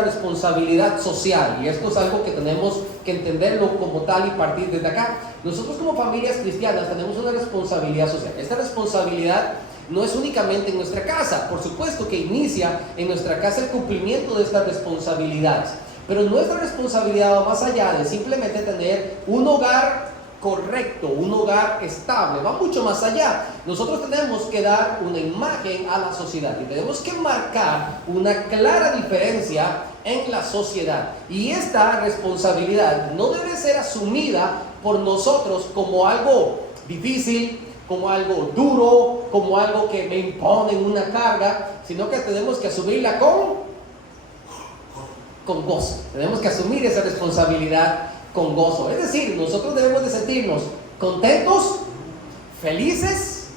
responsabilidad social, y esto es algo que tenemos que entenderlo como tal y partir desde acá. Nosotros como familias cristianas tenemos una responsabilidad social. Esta responsabilidad no es únicamente en nuestra casa, por supuesto que inicia en nuestra casa el cumplimiento de estas responsabilidades, pero nuestra responsabilidad va más allá de simplemente tener un hogar correcto, un hogar estable, va mucho más allá. Nosotros tenemos que dar una imagen a la sociedad y tenemos que marcar una clara diferencia en la sociedad, y esta responsabilidad no debe ser asumida por nosotros como algo difícil, como algo duro, como algo que me impone una carga, sino que tenemos que asumirla con gozo. Tenemos que asumir esa responsabilidad con gozo. Es decir, nosotros debemos de sentirnos contentos, felices,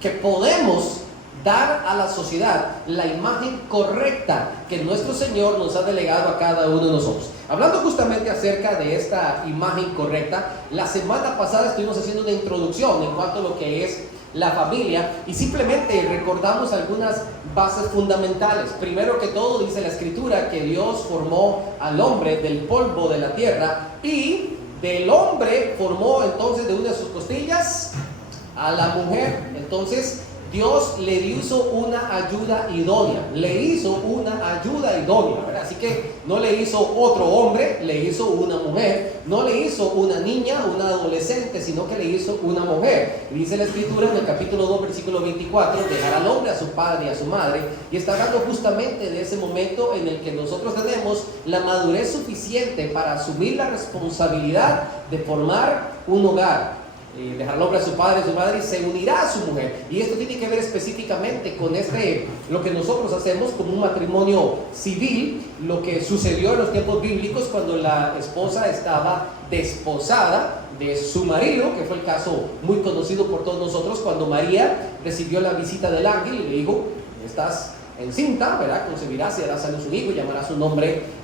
que podemos dar a la sociedad la imagen correcta que nuestro Señor nos ha delegado a cada uno de nosotros. Hablando justamente acerca de esta imagen correcta, la semana pasada estuvimos haciendo una introducción en cuanto a lo que es la familia, y simplemente recordamos algunas bases fundamentales. Primero que todo, dice la Escritura que Dios formó al hombre del polvo de la tierra, y del hombre formó entonces de una de sus costillas a la mujer. Entonces Dios le hizo una ayuda idónea, ¿verdad? Así que no le hizo otro hombre, le hizo una mujer, no le hizo una niña, una adolescente, sino que le hizo una mujer. Y dice la Escritura en el capítulo 2, versículo 24, dejará al hombre a su padre y a su madre, y está hablando justamente de ese momento en el que nosotros tenemos la madurez suficiente para asumir la responsabilidad de formar un hogar. Dejar al hombre a su padre y a su madre y se unirá a su mujer. Y esto tiene que ver específicamente con lo que nosotros hacemos como un matrimonio civil, lo que sucedió en los tiempos bíblicos cuando la esposa estaba desposada de su marido, que fue el caso muy conocido por todos nosotros, cuando María recibió la visita del ángel y le dijo: estás encinta, ¿verdad? Concebirás y darás a luz un hijo y llamará su nombre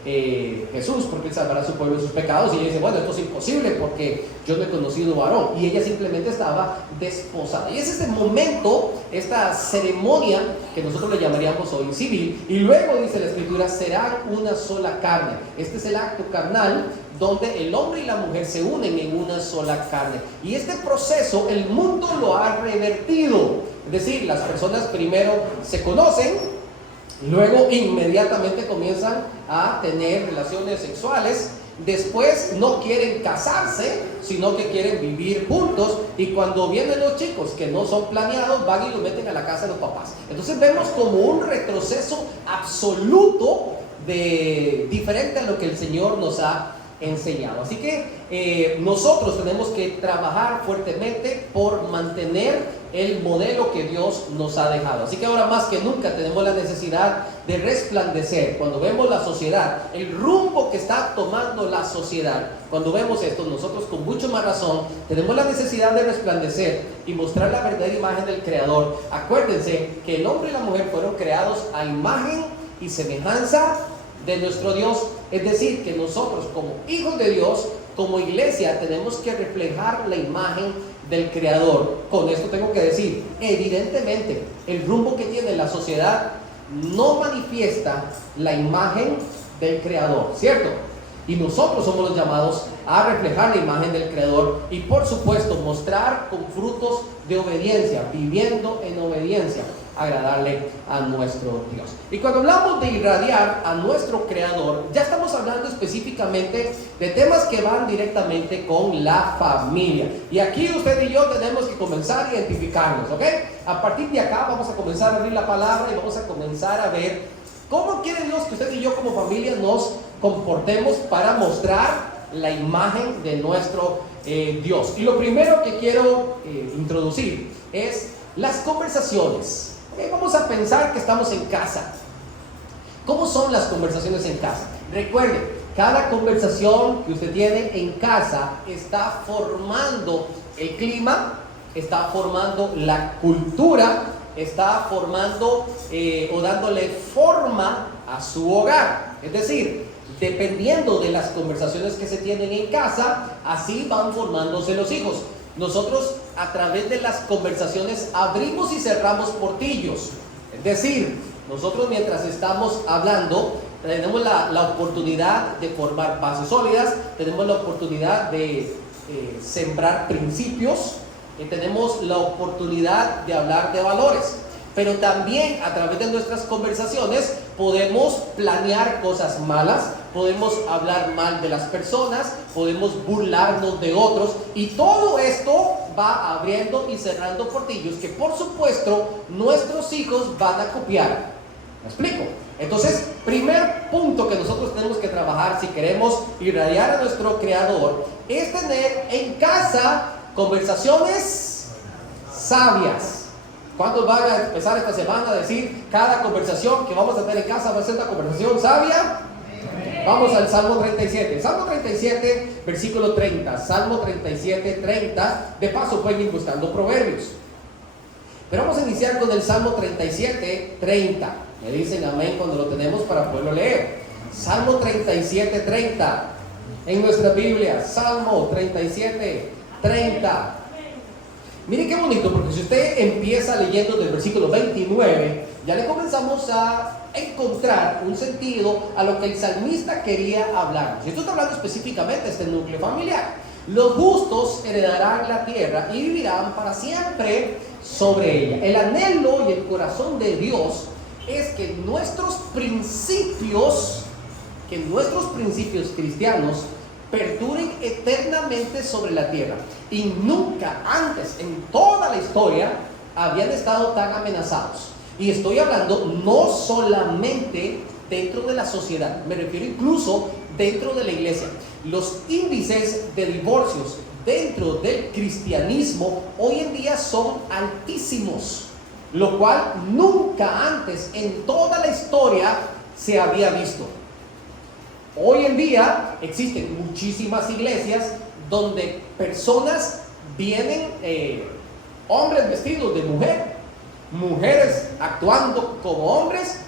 Jesús, porque él salvará a su pueblo de sus pecados. Y ella dice: bueno, esto es imposible porque yo no he conocido varón. Y ella simplemente estaba desposada. Y es este momento, esta ceremonia que nosotros le llamaríamos hoy civil. Y luego dice la Escritura: serán una sola carne. Este es el acto carnal donde el hombre y la mujer se unen en una sola carne. Y este proceso el mundo lo ha revertido. Es decir, las personas primero se conocen, luego inmediatamente comienzan a tener relaciones sexuales, después no quieren casarse, sino que quieren vivir juntos, y cuando vienen los chicos que no son planeados, van y los meten a la casa de los papás. Entonces vemos como un retroceso absoluto diferente a lo que el Señor nos ha enseñado. Así que nosotros tenemos que trabajar fuertemente por mantener el modelo que Dios nos ha dejado. Así que ahora más que nunca tenemos la necesidad de resplandecer. Cuando vemos la sociedad, el rumbo que está tomando la sociedad, cuando vemos esto, nosotros con mucho más razón tenemos la necesidad de resplandecer y mostrar la verdadera imagen del Creador. Acuérdense que el hombre y la mujer fueron creados a imagen y semejanza de nuestro Dios. Es decir, que nosotros como hijos de Dios, como iglesia, tenemos que reflejar la imagen del Creador. Con esto tengo que decir, evidentemente, el rumbo que tiene la sociedad no manifiesta la imagen del Creador, ¿cierto? Y nosotros somos los llamados a reflejar la imagen del Creador y, por supuesto, mostrar con frutos de obediencia, viviendo en obediencia, agradarle a nuestro Dios. Y cuando hablamos de irradiar a nuestro Creador, ya estamos hablando específicamente de temas que van directamente con la familia. Y aquí usted y yo tenemos que comenzar a identificarnos, ¿ok? A partir de acá vamos a comenzar a abrir la palabra y vamos a comenzar a ver cómo quiere Dios que usted y yo como familia nos comportemos para mostrar la imagen de nuestro Dios. Y lo primero que quiero introducir es las conversaciones. Vamos a pensar que estamos en casa. ¿Cómo son las conversaciones en casa? Recuerde, cada conversación que usted tiene en casa está formando el clima, está formando la cultura, está formando o dándole forma a su hogar. Es decir, dependiendo de las conversaciones que se tienen en casa, así van formándose los hijos. Nosotros a través de las conversaciones abrimos y cerramos portillos. Es decir, nosotros mientras estamos hablando, tenemos la oportunidad de formar bases sólidas, tenemos la oportunidad de sembrar principios, tenemos la oportunidad de hablar de valores. Pero también a través de nuestras conversaciones podemos planear cosas malas, podemos hablar mal de las personas, podemos burlarnos de otros, y todo esto va abriendo y cerrando portillos que por supuesto nuestros hijos van a copiar. ¿Me explico? Entonces, primer punto que nosotros tenemos que trabajar si queremos irradiar a nuestro Creador es tener en casa conversaciones sabias. ¿Cuántos van a empezar esta semana a decir cada conversación que vamos a tener en casa va a ser una conversación sabia? Vamos al Salmo 37. Salmo 37, versículo 30. Salmo 37, 30. De paso pueden ir buscando proverbios. Pero vamos a iniciar con el Salmo 37, 30. Me dicen amén cuando lo tenemos para poderlo leer. Salmo 37, 30. En nuestra Biblia, Salmo 37, 30. Mire qué bonito, porque si usted empieza leyendo del versículo 29, ya le comenzamos a encontrar un sentido a lo que el salmista quería hablar. Si esto está hablando específicamente de este núcleo familiar. Los justos heredarán la tierra y vivirán para siempre sobre ella. El anhelo y el corazón de Dios es que nuestros principios cristianos perduren eternamente sobre la tierra. Y nunca antes en toda la historia habían estado tan amenazados. Y estoy hablando no solamente dentro de la sociedad, me refiero incluso dentro de la iglesia. Los índices de divorcios dentro del cristianismo hoy en día son altísimos, lo cual nunca antes en toda la historia se había visto. Hoy en día existen muchísimas iglesias donde personas vienen, hombres vestidos de mujer, mujeres actuando como hombres,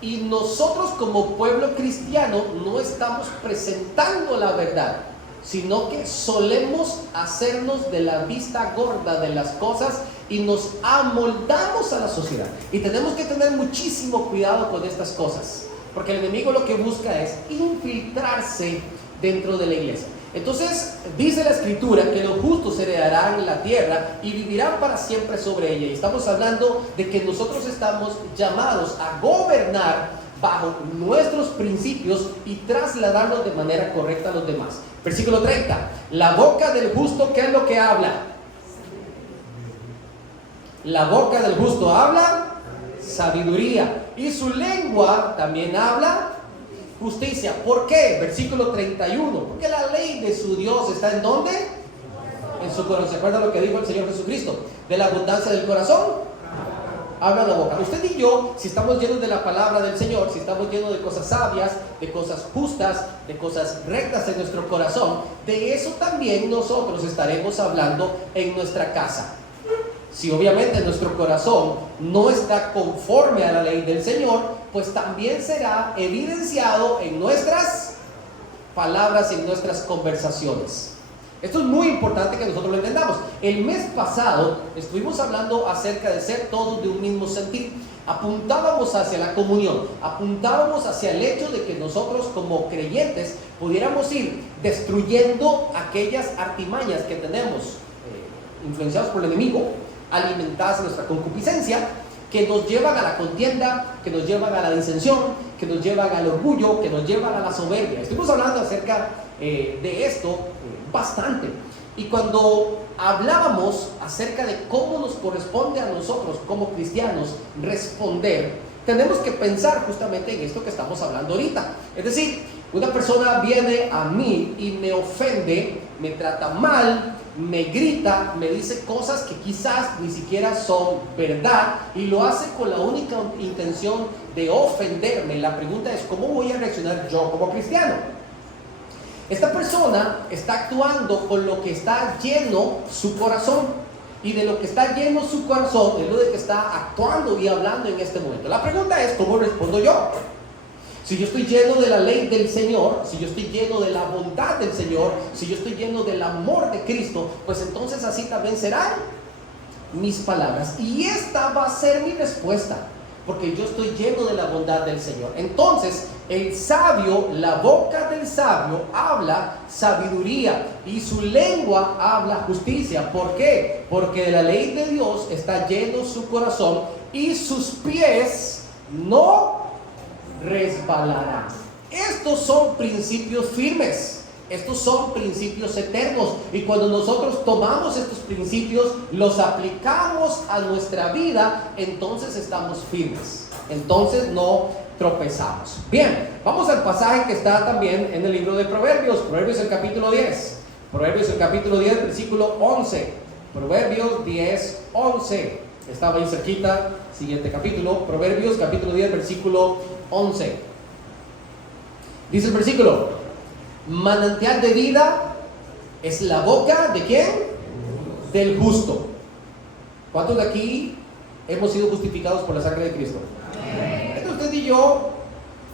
y nosotros como pueblo cristiano no estamos presentando la verdad, sino que solemos hacernos de la vista gorda de las cosas y nos amoldamos a la sociedad. Y tenemos que tener muchísimo cuidado con estas cosas, porque el enemigo lo que busca es infiltrarse dentro de la iglesia. Entonces dice la escritura que los justos heredarán la tierra y vivirán para siempre sobre ella. Y estamos hablando de que nosotros estamos llamados a gobernar bajo nuestros principios y trasladarlos de manera correcta a los demás. Versículo 30. La boca del justo, ¿qué es lo que habla? La boca del justo habla sabiduría, y su lengua también habla justicia. ¿Por qué? Versículo 31. Porque la ley de su Dios está ¿en dónde? En su corazón. ¿Se acuerda lo que dijo el Señor Jesucristo? De la abundancia del corazón habla la boca. Usted y yo, si estamos llenos de la palabra del Señor, si estamos llenos de cosas sabias, de cosas justas, de cosas rectas en nuestro corazón, de eso también nosotros estaremos hablando en nuestra casa. Si obviamente nuestro corazón no está conforme a la ley del Señor, pues también será evidenciado en nuestras palabras y en nuestras conversaciones. Esto es muy importante que nosotros lo entendamos. El mes pasado estuvimos hablando acerca de ser todos de un mismo sentir. Apuntábamos hacia la comunión, apuntábamos hacia el hecho de que nosotros como creyentes pudiéramos ir destruyendo aquellas artimañas que tenemos, influenciados por el enemigo, alimentadas en nuestra concupiscencia, que nos llevan a la contienda, que nos llevan a la disensión, que nos llevan al orgullo, que nos llevan a la soberbia. Estuvimos hablando acerca de esto bastante. Y cuando hablábamos acerca de cómo nos corresponde a nosotros como cristianos responder, tenemos que pensar justamente en esto que estamos hablando ahorita. Es decir, una persona viene a mí y me ofende, me trata mal, me grita, me dice cosas que quizás ni siquiera son verdad, y lo hace con la única intención de ofenderme. La pregunta es, ¿cómo voy a reaccionar yo como cristiano? Esta persona está actuando con lo que está lleno su corazón, y de lo que está lleno su corazón es lo de que está actuando y hablando en este momento. La pregunta es, ¿cómo respondo yo? Si yo estoy lleno de la ley del Señor, si yo estoy lleno de la bondad del Señor, si yo estoy lleno del amor de Cristo, pues entonces así también serán mis palabras. Y esta va a ser mi respuesta, porque yo estoy lleno de la bondad del Señor. Entonces, El sabio, la boca del sabio habla sabiduría y su lengua habla justicia. ¿Por qué? Porque de la ley de Dios está lleno su corazón y sus pies no resbalarán. Estos son principios firmes. Estos son principios eternos, y cuando nosotros tomamos estos principios, los aplicamos a nuestra vida, entonces estamos firmes, entonces no tropezamos. Bien, vamos al pasaje que está también en el libro de Proverbios, Proverbios el capítulo 10, Proverbios el capítulo 10, versículo 11, Proverbios 10, 11, estaba ahí cerquita, siguiente capítulo, Proverbios capítulo 10, versículo 11, dice el versículo: manantial de vida es la boca ¿de quién? Del justo. ¿Cuántos de aquí hemos sido justificados por la sangre de Cristo? Entonces usted y yo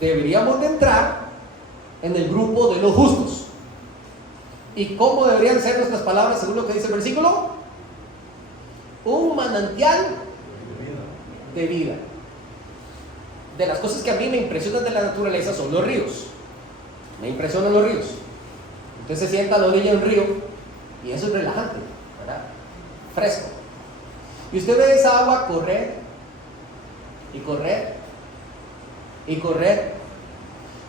deberíamos de entrar en el grupo de los justos. ¿Y cómo deberían ser nuestras palabras según lo que dice el versículo? Un manantial de vida. De las cosas que a mí me impresionan de la naturaleza son los ríos. Me impresionan los ríos. Usted se sienta a la orilla de un río y eso es relajante, ¿verdad? Fresco. Y usted ve esa agua correr y correr y correr.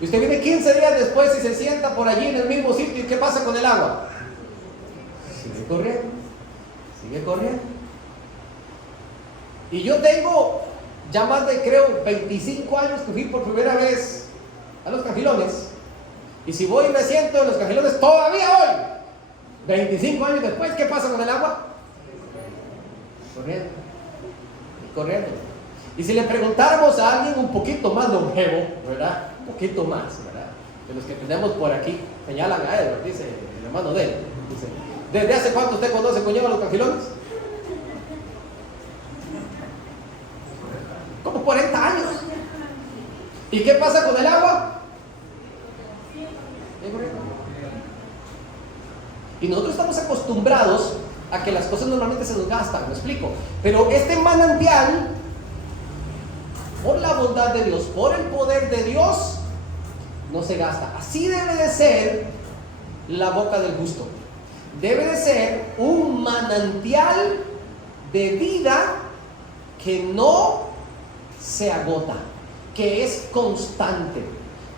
Y usted viene 15 días después y se sienta por allí en el mismo sitio. ¿Y qué pasa con el agua? Sigue corriendo, sigue corriendo. Y yo tengo ya más de, creo, 25 años que fui por primera vez a Los Cajilones. Y si voy y me siento en Los Cajilones todavía hoy, 25 años después, ¿qué pasa con el agua? Corriendo y corriendo. Y si le preguntáramos a alguien un poquito más longevo, ¿verdad? Un poquito más, ¿verdad? De los que tenemos por aquí, señalan a Edward, dice el hermano de él. Dice: ¿desde hace cuánto usted conoce, cuñado, Los Cajilones? Como 40 años. ¿Y qué pasa con el agua? Y nosotros estamos acostumbrados a que las cosas normalmente se nos gastan, ¿me explico? Pero este manantial, por la bondad de Dios, por el poder de Dios, no se gasta. Así debe de ser la boca del justo. Debe de ser un manantial de vida que no se agota, que es constante,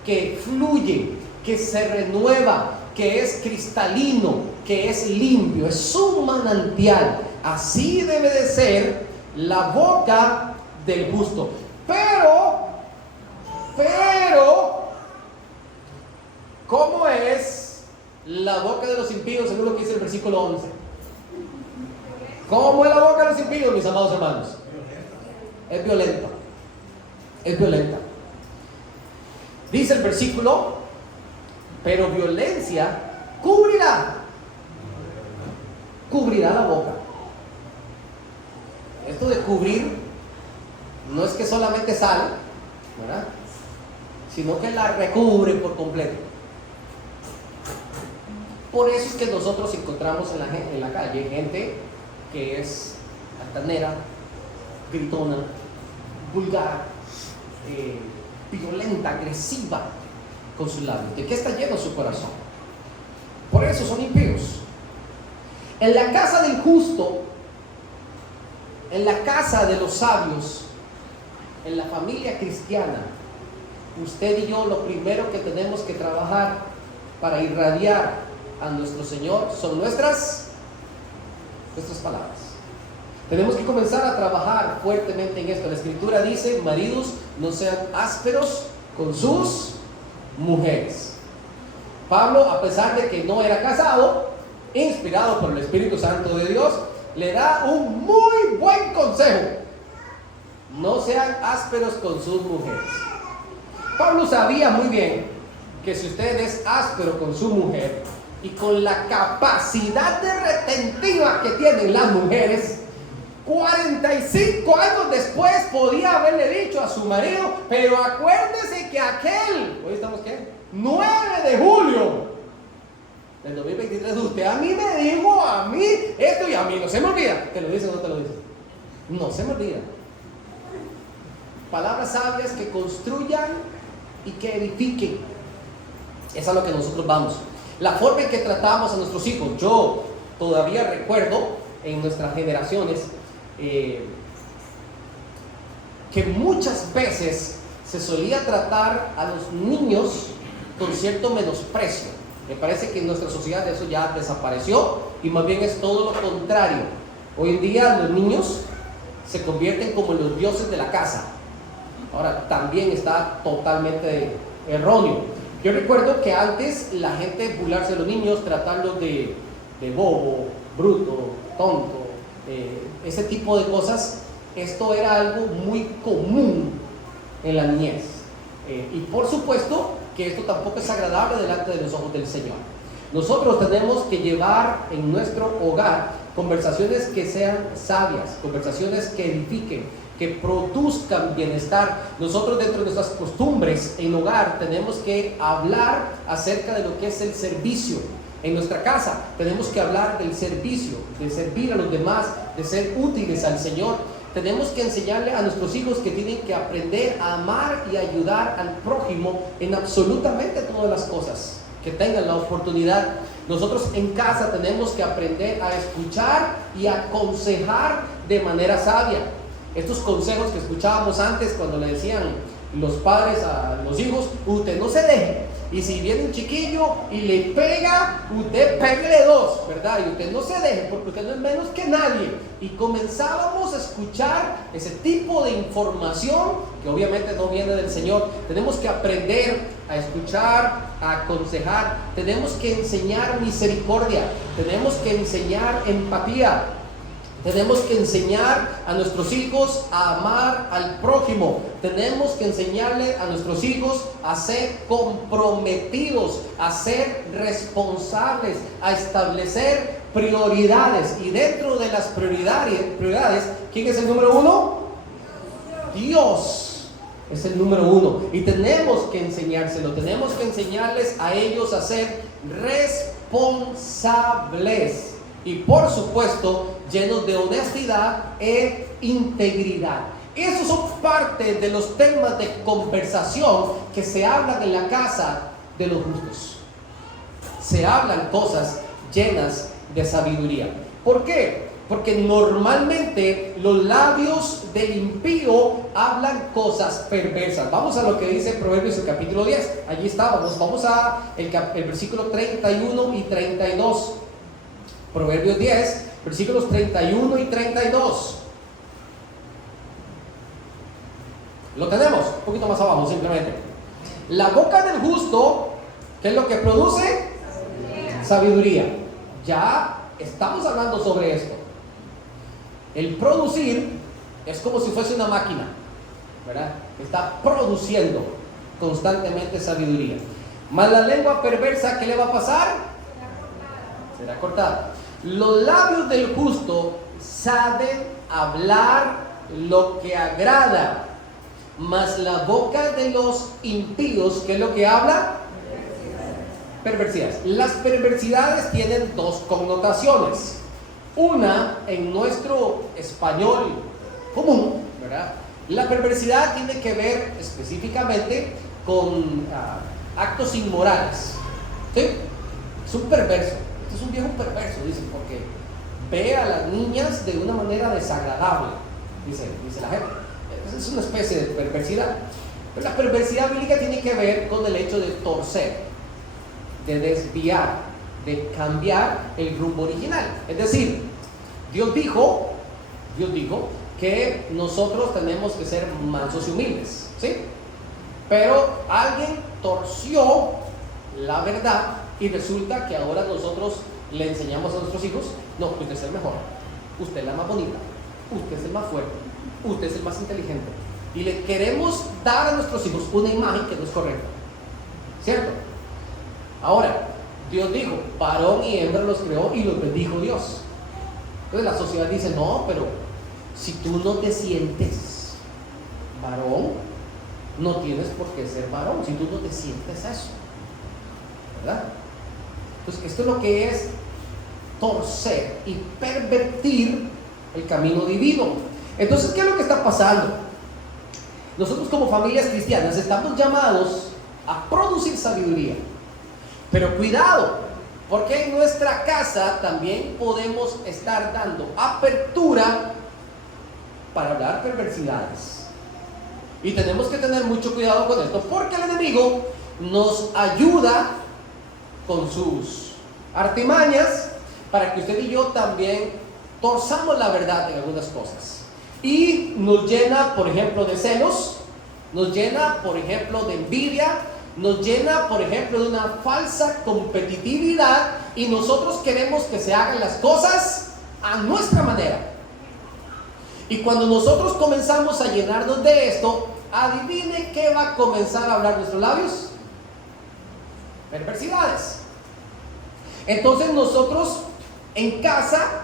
que fluye, que se renueva, que es cristalino, que es limpio, es un manantial. Así debe de ser la boca del justo. Pero, ¿cómo es la boca de los impíos según lo que dice el versículo 11? ¿Cómo es la boca de los impíos, mis amados hermanos? Es violenta. Es violenta. Dice el versículo: pero violencia cubrirá la boca. Esto de cubrir no es que solamente sale, ¿verdad? Sino que la recubre por completo. Por eso es que nosotros encontramos en la calle gente que es altanera, gritona, vulgar, violenta, agresiva con sus labios. ¿De qué está lleno su corazón? Por eso son impíos. En la casa del justo, en la casa de los sabios, en la familia cristiana, usted y yo lo primero que tenemos que trabajar para irradiar a nuestro Señor son nuestras palabras. Tenemos que comenzar a trabajar fuertemente en esto. La Escritura dice: maridos, no sean ásperos con sus mujeres. Pablo, a pesar de que no era casado, inspirado por el Espíritu Santo de Dios, le da un muy buen consejo: no sean ásperos con sus mujeres. Pablo sabía muy bien que si usted es áspero con su mujer y con la capacidad de retentiva que tienen las mujeres, 45 años después podía haberle dicho a su marido: pero acuérdese que aquel, hoy estamos ¿qué? 9 de julio del 2023, usted a mí me dijo a mí esto y a mí no se me olvida. ¿Te lo dice o no te lo dice? No se me olvida. Palabras sabias que construyan y que edifiquen. Es a lo que nosotros vamos. La forma en que tratamos a nuestros hijos, yo todavía recuerdo en nuestras generaciones que muchas veces se solía tratar a los niños con cierto menosprecio. Me parece que en nuestra sociedad eso ya desapareció y más bien es todo lo contrario. Hoy en día los niños se convierten como los dioses de la casa. Ahora, también está totalmente erróneo. Yo recuerdo que antes la gente burlarse de los niños, tratarlos de bobo, bruto, tonto, ese tipo de cosas, esto era algo muy común en la niñez. Y por supuesto que esto tampoco es agradable delante de los ojos del Señor. Nosotros tenemos que llevar en nuestro hogar conversaciones que sean sabias, conversaciones que edifiquen, que produzcan bienestar. Nosotros dentro de nuestras costumbres en hogar tenemos que hablar acerca de lo que es el servicio. En nuestra casa tenemos que hablar del servicio, de servir a los demás, de ser útiles al Señor. Tenemos que enseñarle a nuestros hijos que tienen que aprender a amar y ayudar al prójimo en absolutamente todas las cosas, que tengan la oportunidad. Nosotros en casa tenemos que aprender a escuchar y aconsejar de manera sabia. Estos consejos que escuchábamos antes cuando le decían los padres a los hijos, usted no se deje. Y si viene un chiquillo y le pega, usted péguele dos, ¿verdad? Y usted no se deje, porque usted no es menos que nadie. Y comenzábamos a escuchar ese tipo de información que obviamente no viene del Señor. Tenemos que aprender a escuchar, a aconsejar. Tenemos que enseñar misericordia. Tenemos que enseñar empatía. Tenemos que enseñar a nuestros hijos a amar al prójimo. Tenemos que enseñarle a nuestros hijos a ser comprometidos, a ser responsables, a establecer prioridades. Y dentro de las prioridades, ¿quién es el número uno? Dios es el número uno. Y tenemos que enseñárselo, tenemos que enseñarles a ellos a ser responsables. Y por supuesto, llenos de honestidad e integridad. Esos son parte de los temas de conversación que se hablan en la casa de los justos. Se hablan cosas llenas de sabiduría. ¿Por qué? Porque normalmente los labios del impío hablan cosas perversas. Vamos a lo que dice Proverbios el capítulo 10. Allí estábamos. Vamos a el versículo 31 y 32. Proverbios 10, versículos 31 y 32. Lo tenemos, un poquito más abajo simplemente. La boca del justo, ¿qué es lo que produce? Sabiduría. Ya estamos hablando sobre esto. El producir es como si fuese una máquina, ¿verdad? Está produciendo constantemente sabiduría. Mas la lengua perversa, ¿qué le va a pasar? Será cortada. Los labios del justo saben hablar lo que agrada, mas la boca de los impíos, ¿qué es lo que habla? Perversidades. Las perversidades tienen dos connotaciones. Una, en nuestro español común, ¿verdad? La perversidad tiene que ver específicamente con actos inmorales. ¿Sí? Es un perverso. Es un viejo perverso, dicen, porque ve a las niñas de una manera desagradable, dice la gente. Es una especie de perversidad. Pero la perversidad bíblica tiene que ver con el hecho de torcer, de desviar, de cambiar el rumbo original. Es decir, Dios dijo que nosotros tenemos que ser mansos y humildes, ¿sí? Pero alguien torció la verdad. Y resulta que ahora nosotros le enseñamos a nuestros hijos, no, usted es el mejor, usted es la más bonita, usted es el más fuerte, usted es el más inteligente. Y le queremos dar a nuestros hijos una imagen que no es correcta, ¿cierto? Ahora, Dios dijo, varón y hembra los creó y los bendijo Dios. Entonces la sociedad dice, no, pero si tú no te sientes varón, no tienes por qué ser varón, si tú no te sientes eso, ¿verdad? Entonces, esto es lo que es torcer y pervertir el camino divino. Entonces, ¿qué es lo que está pasando? Nosotros como familias cristianas estamos llamados a producir sabiduría. Pero cuidado, porque en nuestra casa también podemos estar dando apertura para hablar perversidades. Y tenemos que tener mucho cuidado con esto, porque el enemigo nos ayuda con sus artimañas para que usted y yo también torzamos la verdad en algunas cosas. Y nos llena, por ejemplo, de celos, nos llena, por ejemplo, de envidia, nos llena, por ejemplo, de una falsa competitividad, y nosotros queremos que se hagan las cosas a nuestra manera. Y cuando nosotros comenzamos a llenarnos de esto, adivine qué va a comenzar a hablar nuestros labios: perversidades. Entonces nosotros en casa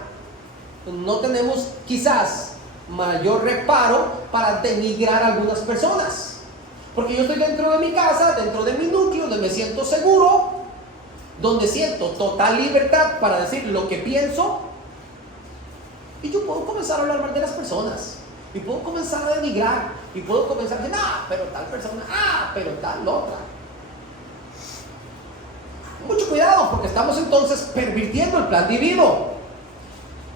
no tenemos quizás mayor reparo para denigrar a algunas personas, porque yo estoy dentro de mi casa, dentro de mi núcleo, donde me siento seguro, donde siento total libertad para decir lo que pienso, y yo puedo comenzar a hablar mal de las personas, y puedo comenzar a denigrar, y puedo comenzar a decir, pero tal persona, pero tal otra. Mucho cuidado, porque estamos entonces pervirtiendo el plan divino.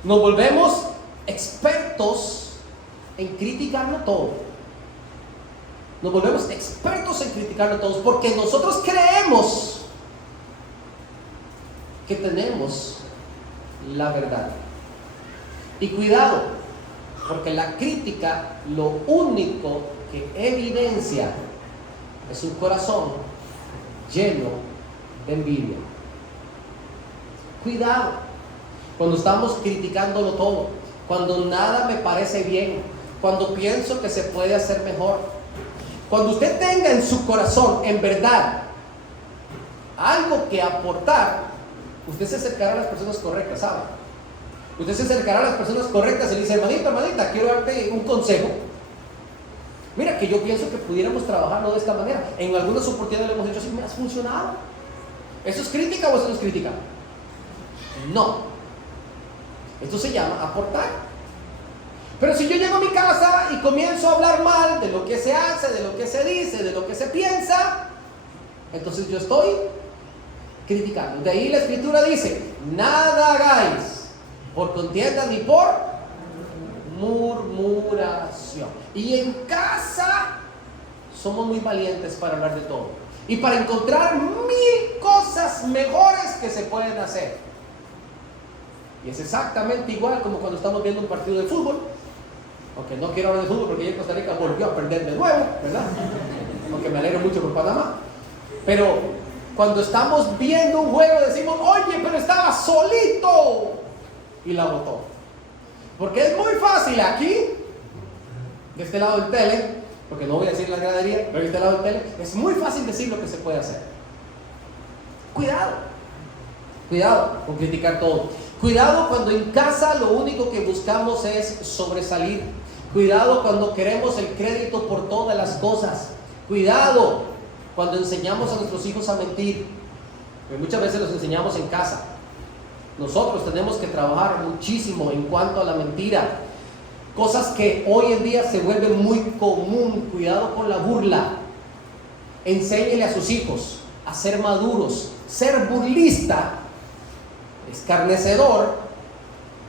Nos volvemos expertos en criticarlo todo. Nos volvemos expertos en criticarlo todo, porque nosotros creemos que tenemos la verdad. Y cuidado, porque la crítica lo único que evidencia es un corazón lleno de envidia. Cuidado cuando estamos criticándolo todo, cuando nada me parece bien, cuando pienso que se puede hacer mejor. Cuando usted tenga en su corazón, en verdad, algo que aportar, usted se acercará a las personas correctas, ¿sabe? Usted se acercará a las personas correctas y le dice, hermanita, quiero darte un consejo. Mira, que yo pienso que pudiéramos trabajarlo de esta manera. En algunas oportunidades lo hemos hecho así, me ha funcionado. ¿Eso es crítica o eso no es crítica? No. Esto se llama aportar. Pero si yo llego a mi casa y comienzo a hablar mal de lo que se hace, de lo que se dice, de lo que se piensa, entonces yo estoy criticando. De ahí la Escritura dice, nada hagáis por contienda ni por murmuración. Y en casa somos muy valientes para hablar de todo y para encontrar 1000 cosas mejores que se pueden hacer. Y es exactamente igual como cuando estamos viendo un partido de fútbol. Aunque no quiero hablar de fútbol porque ya Costa Rica volvió a perder de nuevo, ¿verdad? Aunque me alegro mucho por Panamá. Pero cuando estamos viendo un juego decimos, oye, pero estaba solito, y la botó. Porque es muy fácil aquí, de este lado del tele, porque no voy a decir la gradería, pero de este lado del tele, es muy fácil decir lo que se puede hacer. Cuidado con criticar todo. Cuidado cuando en casa lo único que buscamos es sobresalir. Cuidado cuando queremos el crédito por todas las cosas. Cuidado cuando enseñamos a nuestros hijos a mentir, porque muchas veces los enseñamos en casa. Nosotros tenemos que trabajar muchísimo en cuanto a la mentira. Cosas que hoy en día se vuelven muy común. Cuidado con la burla. Enséñele a sus hijos a ser maduros. Ser burlista, escarnecedor,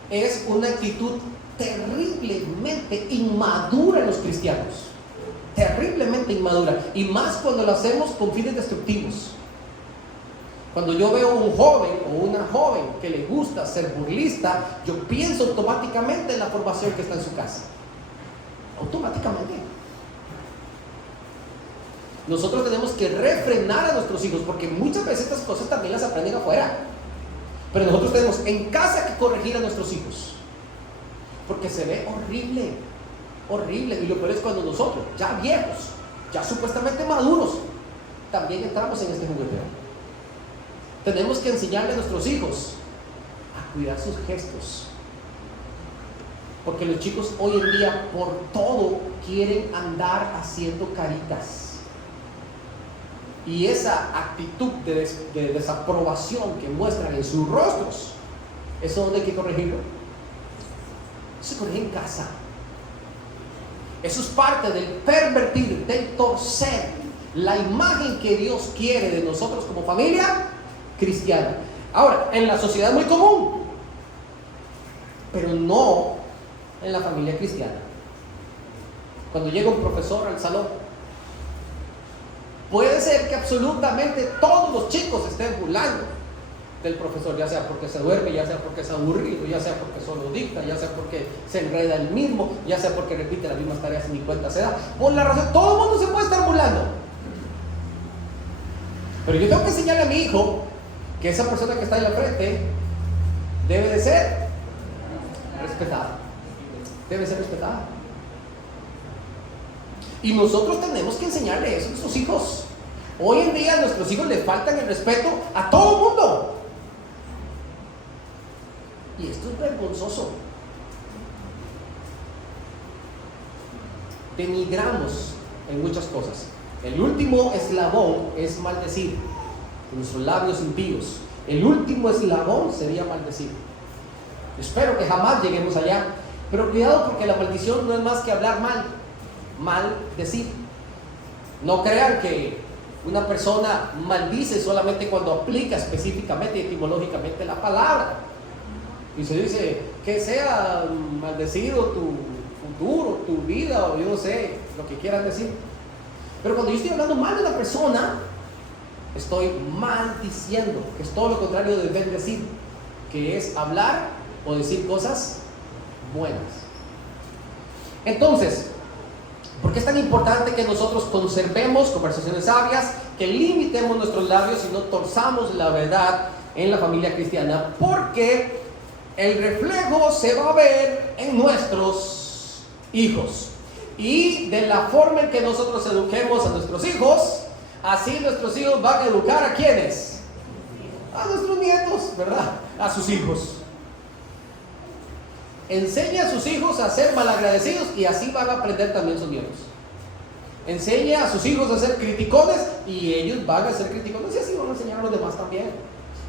es una actitud terriblemente inmadura en los cristianos. Terriblemente inmadura. Y más cuando lo hacemos con fines destructivos. Cuando yo veo un joven o una joven que le gusta ser burlista, yo pienso automáticamente en la formación que está en su casa. Automáticamente. Nosotros tenemos que refrenar a nuestros hijos, porque muchas veces estas cosas también las aprenden afuera. Pero nosotros tenemos en casa que corregir a nuestros hijos, porque se ve horrible, horrible. Y lo peor es cuando nosotros, ya viejos, ya supuestamente maduros, también entramos en este jugueteo. Tenemos que enseñarle a nuestros hijos a cuidar sus gestos, porque los chicos hoy en día por todo quieren andar haciendo caritas. Y esa actitud de desaprobación que muestran en sus rostros, ¿eso dónde hay que corregirlo? Eso se corrige en casa. Eso es parte del pervertir, del torcer la imagen que Dios quiere de nosotros como familia cristiana. Ahora, en la sociedad es muy común, pero no en la familia cristiana. Cuando llega un profesor al salón, puede ser que absolutamente todos los chicos estén burlando del profesor, ya sea porque se duerme, ya sea porque es aburrido, ya sea porque solo dicta, ya sea porque se enreda el mismo, ya sea porque repite las mismas tareas y ni cuenta se da. Por la razón, todo el mundo se puede estar burlando. Pero yo tengo que enseñarle a mi hijo que esa persona que está en la frente debe de ser respetada. Debe ser respetada. Y nosotros tenemos que enseñarle eso a nuestros hijos. Hoy en día a nuestros hijos les faltan el respeto a todo el mundo. Y esto es vergonzoso. Denigramos en muchas cosas. El último eslabón es maldecir. Con nuestros labios impíos. El último eslabón sería maldecir. Espero que jamás lleguemos allá. Pero cuidado, porque la maldición no es más que hablar mal. Maldecir. No crean que una persona maldice solamente cuando aplica específicamente y etimológicamente la palabra. Y se dice que sea maldecido tu futuro, tu vida, o yo no sé, lo que quieran decir. Pero cuando yo estoy hablando mal de la persona, estoy maldiciendo, que es todo lo contrario de bendecir, que es hablar o decir cosas buenas. Entonces, ¿por qué es tan importante que nosotros conservemos conversaciones sabias, que limitemos nuestros labios y no torzamos la verdad en la familia cristiana? Porque el reflejo se va a ver en nuestros hijos. Y de la forma en que nosotros eduquemos a nuestros hijos, así nuestros hijos van a educar ¿a quiénes? A nuestros nietos, ¿verdad? A sus hijos. Enseña a sus hijos a ser malagradecidos y así van a aprender también sus nietos. Enseña a sus hijos a ser criticones y ellos van a ser criticones y así van a enseñar a los demás también.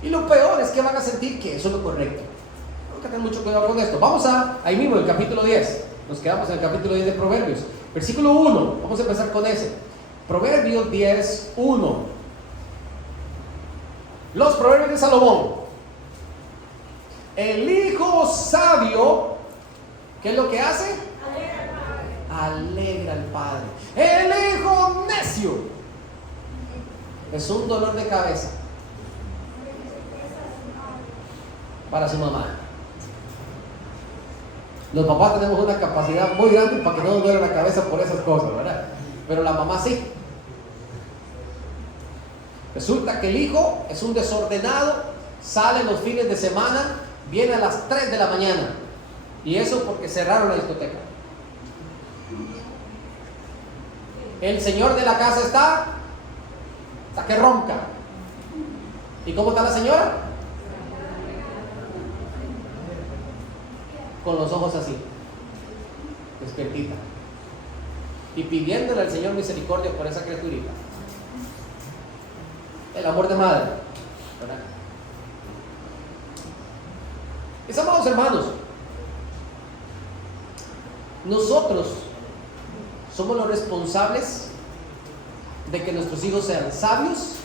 Y lo peor es que van a sentir que eso es lo correcto. Tengo que tener mucho cuidado con esto. Vamos ahí mismo, en el capítulo 10. Nos quedamos en el capítulo 10 de Proverbios. Versículo 1. Vamos a empezar con ese. Proverbios 10, 1. Los proverbios de Salomón. El hijo sabio, ¿qué es lo que hace? Alegra al padre. El hijo necio es un dolor de cabeza para su mamá. Los papás tenemos una capacidad muy grande para que no nos duele la cabeza por esas cosas, ¿verdad? Pero la mamá sí. Resulta que el hijo es un desordenado, sale los fines de semana, viene a las 3 de la mañana. Y eso porque cerraron la discoteca. El señor de la casa está que ronca. ¿Y cómo está la señora? Con los ojos así, despiertita, y pidiéndole al Señor misericordia por esa criaturita. El amor de madre, ¿verdad? Mis amados hermanos, nosotros somos los responsables de que nuestros hijos sean sabios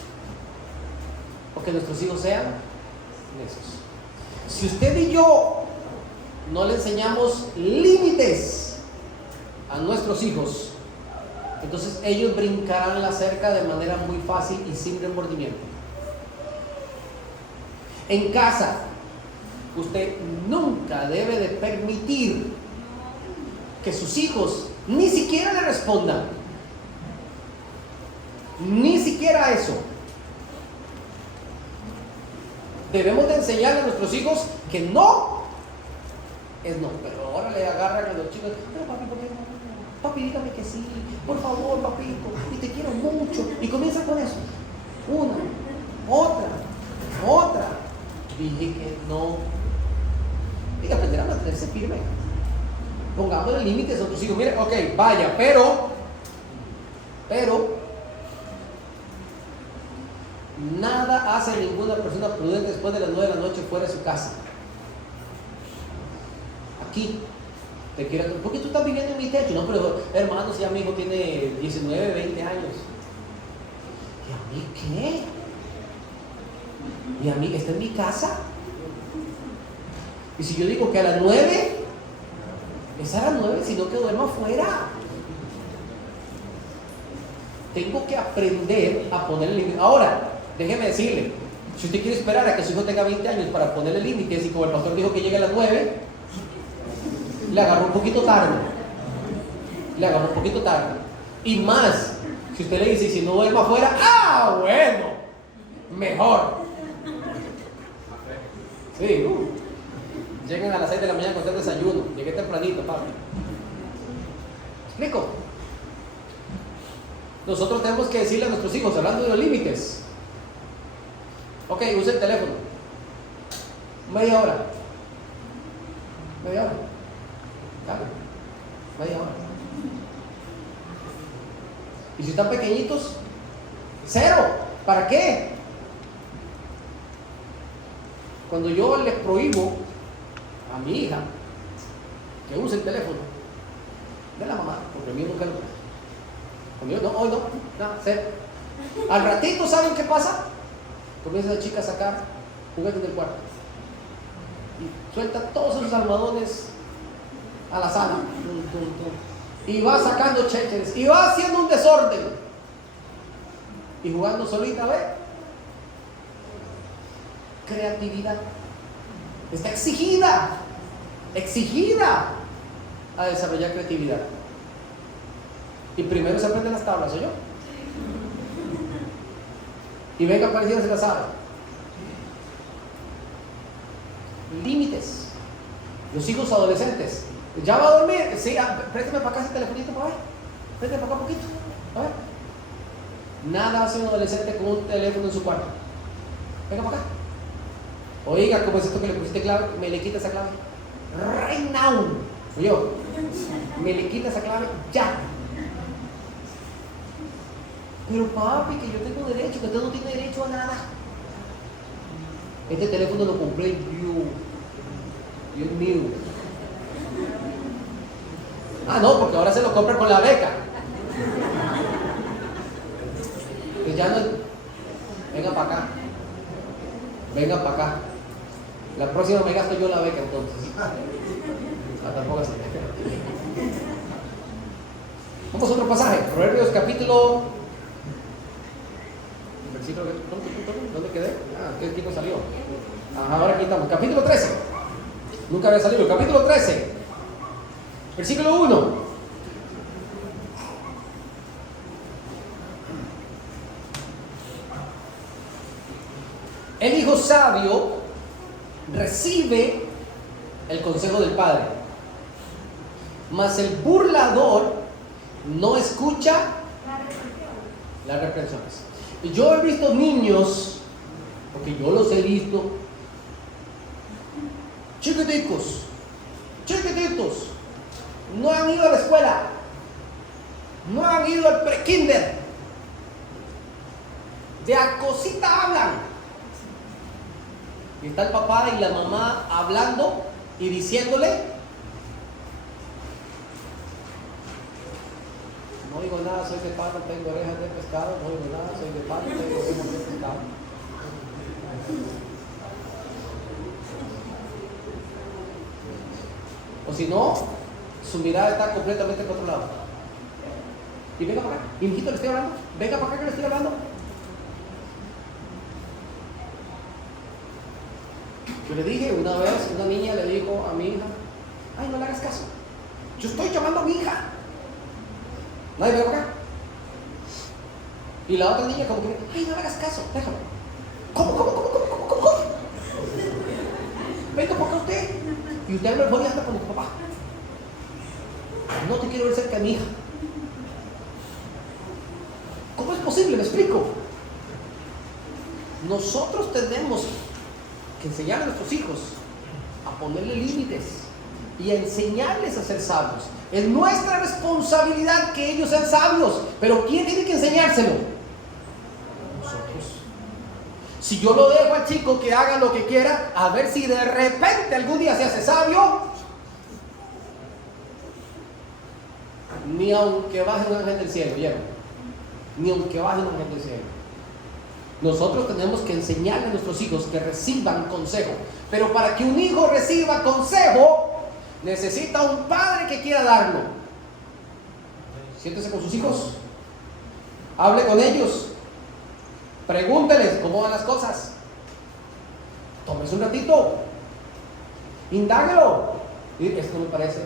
o que nuestros hijos sean necios. Si usted y yo no le enseñamos límites a nuestros hijos, entonces ellos brincarán la cerca de manera muy fácil y sin remordimiento. En casa, usted nunca debe de permitir que sus hijos ni siquiera le respondan. Ni siquiera eso. Debemos de enseñarle a nuestros hijos que no es no, pero ahora le agarran a los chicos. Pero papi, ¿por qué no? Papi, dígame que sí, por favor, papito, y te quiero mucho. Y comienza con eso. Una, otra. Dije que no. Hay que aprender a mantenerse firme. Pongámosle límites a nuestros hijos. Mire, ok, vaya, pero nada hace ninguna persona prudente después de las 9 de la noche fuera de su casa. Aquí te quiero. ¿Por qué tú estás viviendo en mi techo? No, pero hermano, si ya mi hijo tiene 19, 20 años. ¿A mí qué? ¿Y a mí está en mi casa? Y si yo digo que a las 9, es a las 9, sino que duermo afuera. Tengo que aprender a ponerle límite. Ahora, déjeme decirle, si usted quiere esperar a que su hijo tenga 20 años para ponerle límites, y como el pastor dijo que llegue a las 9, le agarró un poquito tarde. Le agarró un poquito tarde. Y más, si usted le dice, si no duermo afuera, ¡ah, bueno! Mejor. Sí, lleguen a las 6 de la mañana con el desayuno. Llegué tempranito, papi. ¿Explico? Nosotros tenemos que decirle a nuestros hijos, hablando de los límites. Ok, use el teléfono. Media hora. Media hora. Claro. Media hora. Y si están pequeñitos, 0. ¿Para qué? Cuando yo les prohíbo a mi hija que use el teléfono de la mamá, porque el mío nunca lo hace. Conmigo no, hoy no, 0. Al ratito, ¿saben qué pasa? Comienza la chica a sacar juguetes del cuarto y suelta todos esos almohadones a la sala y va sacando chécheres y va haciendo un desorden y jugando solita, ¿ve? Creatividad. Está exigida a desarrollar creatividad. Y primero se aprenden las tablas, ¿soy yo? Y venga apareciendo, se la sabe. Límites. Los hijos adolescentes. ¿Ya va a dormir? Sí, préstame para acá ese telefonito para ver. Préstame para acá un poquito. A ver. Nada hace un adolescente con un teléfono en su cuarto. Venga para acá. Oiga, ¿cómo es esto que le pusiste clave? Me le quita esa clave. Right now. Yo. Me le quita esa clave ya. Pero papi, que yo tengo derecho, que usted no tiene derecho a nada. Este teléfono lo compré yo. Y es mío. Ah, no, porque ahora se lo compra con la beca. Pues ya no. Venga para acá. Venga para acá. La próxima me gasto yo la beca entonces. Tampoco así. Vamos a otro pasaje. Proverbios capítulo. ¿Dónde quedé? ¿Qué tipo salió? Ahora aquí estamos. Capítulo 13. Nunca había salido. Capítulo 13. Versículo 1. El hijo sabio recibe el consejo del padre, mas el burlador no escucha las reprensiones. Y yo he visto niños, porque yo los he visto, chiquititos, no han ido a la escuela, no han ido al pre-kinder, de a cosita hablan. Y está el papá y la mamá hablando y diciéndole: no oigo nada, soy de pato, tengo orejas de pescado, no oigo nada, soy de pato, tengo orejas de pescado. O si no, su mirada está completamente controlada. Y venga para acá, y mijito, le estoy hablando, venga para acá que le estoy hablando. Yo le dije una vez, una niña le dijo a mi hija: ay, no le hagas caso, yo estoy llamando a mi hija. Nadie ve acá. Y la otra niña como que: ay, no le hagas caso, déjame. ¿Cómo? Venga por acá usted. Y usted me pone hasta con tu papá. No te quiero ver cerca de mi hija. ¿Cómo es posible? Me explico. Nosotros tenemos que enseñar a nuestros hijos a ponerle límites y a enseñarles a ser sabios. Es nuestra responsabilidad que ellos sean sabios, pero ¿quién tiene que enseñárselo? Nosotros. Si yo lo dejo al chico que haga lo que quiera, a ver si de repente algún día se hace sabio, ni aunque baje un ángel del cielo, ¿oyeron? Ni aunque baje un ángel del cielo. Nosotros tenemos que enseñarle a nuestros hijos que reciban consejo. Pero para que un hijo reciba consejo, necesita un padre que quiera darlo. Siéntese con sus hijos, hable con ellos, pregúnteles cómo van las cosas, tómese un ratito, indáguelo. Esto me parece,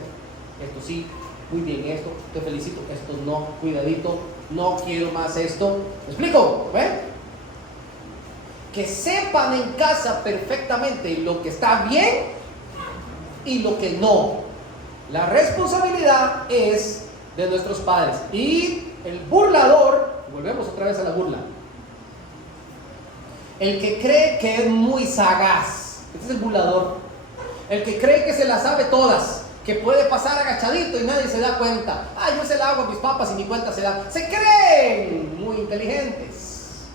esto sí, muy bien, esto, te felicito, esto no, cuidadito, no quiero más esto. ¿Me explico? ¿Ven? Que sepan en casa perfectamente lo que está bien y lo que no. La responsabilidad es de nuestros padres. Y el burlador, volvemos otra vez a la burla, el que cree que es muy sagaz, este es el burlador, el que cree que se las sabe todas, que puede pasar agachadito y nadie se da cuenta. Yo se la hago a mis papas y ni cuenta se da. Se creen muy inteligentes.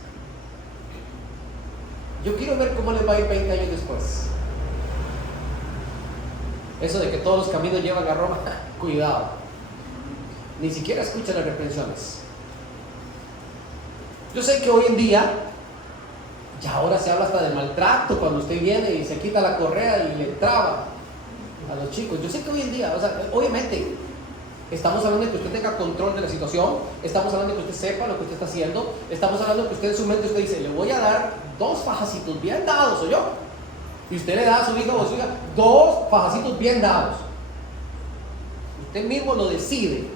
Yo quiero ver cómo les va a ir 20 años después. Eso de que todos los caminos llevan a Roma, cuidado. Ni siquiera escuchan las reprensiones. Yo sé que hoy en día, ya ahora se habla hasta de maltrato cuando usted viene y se quita la correa y le traba a los chicos. Yo sé que hoy en día, obviamente, estamos hablando de que usted tenga control de la situación, estamos hablando de que usted sepa lo que usted está haciendo, estamos hablando de que usted en su mente usted dice, le voy a dar 2 fajacitos bien dados, ¿o yo? Y usted le da a su hijo o a su hija 2 fajacitos bien dados. Usted mismo lo decide.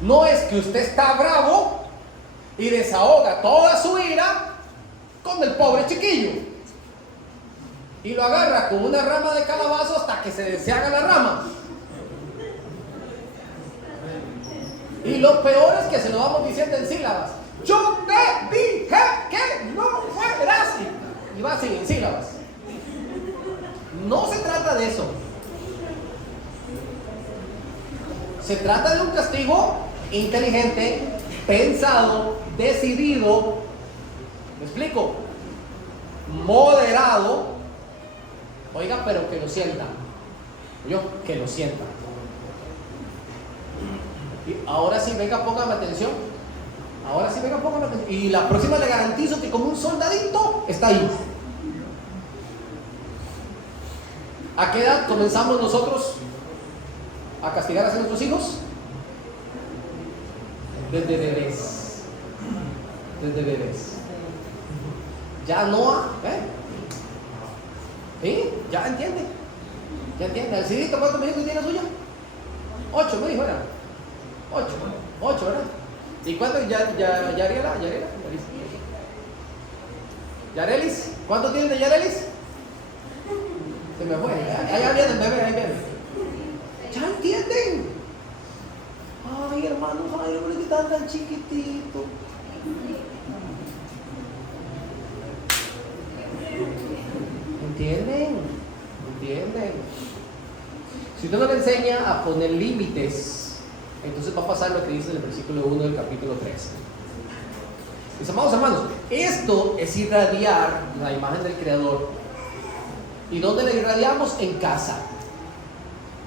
No es que usted está bravo y desahoga toda su ira con el pobre chiquillo y lo agarra con una rama de calabazo hasta que se deshaga la rama. Y lo peor es que se lo vamos diciendo en sílabas. Yo te dije que no fueras. Y va así en sílabas. No se trata de eso. Se trata de un castigo inteligente, pensado, decidido. ¿Me explico? Moderado. Oiga, pero que lo sienta. Que lo sienta. Y ahora sí, venga, póngame atención. Ahora sí, venga, póngame atención. Y la próxima le garantizo que como un soldadito está ahí. ¿A qué edad comenzamos nosotros a castigar a nuestros hijos? Desde bebés. Desde bebés. Ya Noah, ¿sí? Ya entiende. Ya entiende. Alcidito, ¿cuántos me dijo que tiene suya? 8 me dijo, era. 8, ¿verdad? ¿Y cuánto? Yarelis, ¿cuánto tienen de Yarelis? Se me fue, allá viene el bebé, ahí viene. ¿Ya entienden? Ay, hermanos, ay, hombre, que están tan chiquitito. ¿Entienden? Si usted no le enseña a poner límites, entonces va a pasar lo que dice en el versículo 1 del capítulo 3. Mis amados hermanos, esto es irradiar la imagen del Creador. ¿Y dónde la irradiamos? En casa.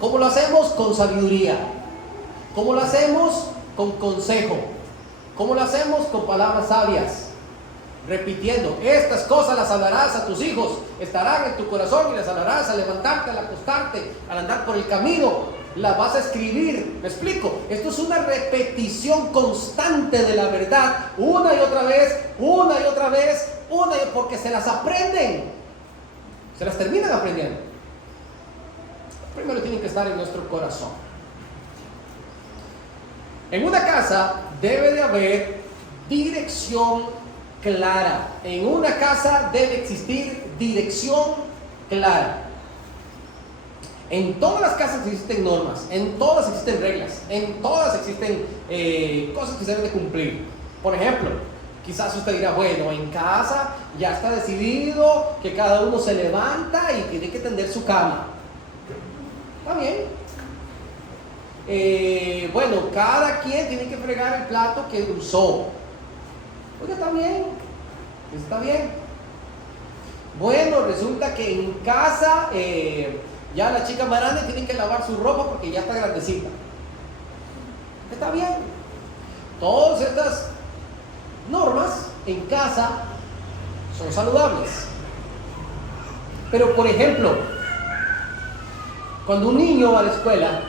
¿Cómo lo hacemos? Con sabiduría. ¿Cómo lo hacemos? Con consejo. ¿Cómo lo hacemos? Con palabras sabias. Repitiendo, estas cosas las hablarás a tus hijos, estarán en tu corazón y las hablarás al levantarte, al acostarte, al andar por el camino, las vas a escribir. ¿Me explico? Esto es una repetición constante de la verdad, una y otra vez, porque se las aprenden, se las terminan aprendiendo. Primero tienen que estar en nuestro corazón. En una casa debe de haber dirección clara. En una casa debe existir dirección clara. En todas las casas existen normas, en todas existen reglas, en todas existen cosas que se deben de cumplir. Por ejemplo, quizás usted dirá, bueno, en casa ya está decidido que cada uno se levanta y tiene que tender su cama. Está bien. Bueno, cada quien tiene que fregar el plato que usó. Oiga, está bien. Bueno, resulta que en casa ya la chica más grande tiene que lavar su ropa porque ya está grandecita. Está bien. Todas estas normas en casa son saludables. Pero por ejemplo, cuando un niño va a la escuela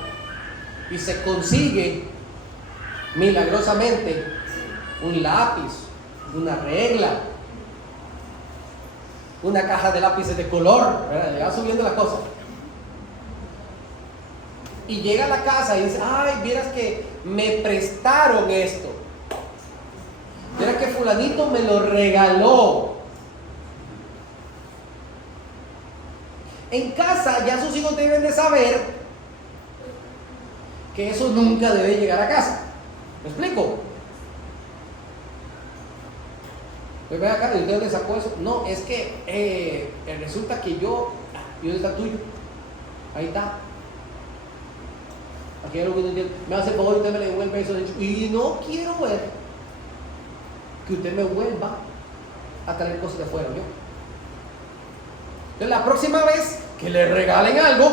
y se consigue milagrosamente un lápiz, una regla, una caja de lápices de color, ¿verdad? Le va subiendo la cosa. Y llega a la casa y dice, ay, vieras que me prestaron esto. Vieras que fulanito me lo regaló. En casa ya sus hijos deben de saber que eso nunca debe llegar a casa. ¿Me explico? Pues ven acá, ¿y usted dónde sacó eso? No, es que resulta que ¿y dónde está tuyo? Ahí está. Aquí hay algo que no entiendo. Me hace favor, usted me le devuelve eso. Y no quiero ver que usted me vuelva a traer cosas de afuera, ¿yo? Entonces, la próxima vez que le regalen algo,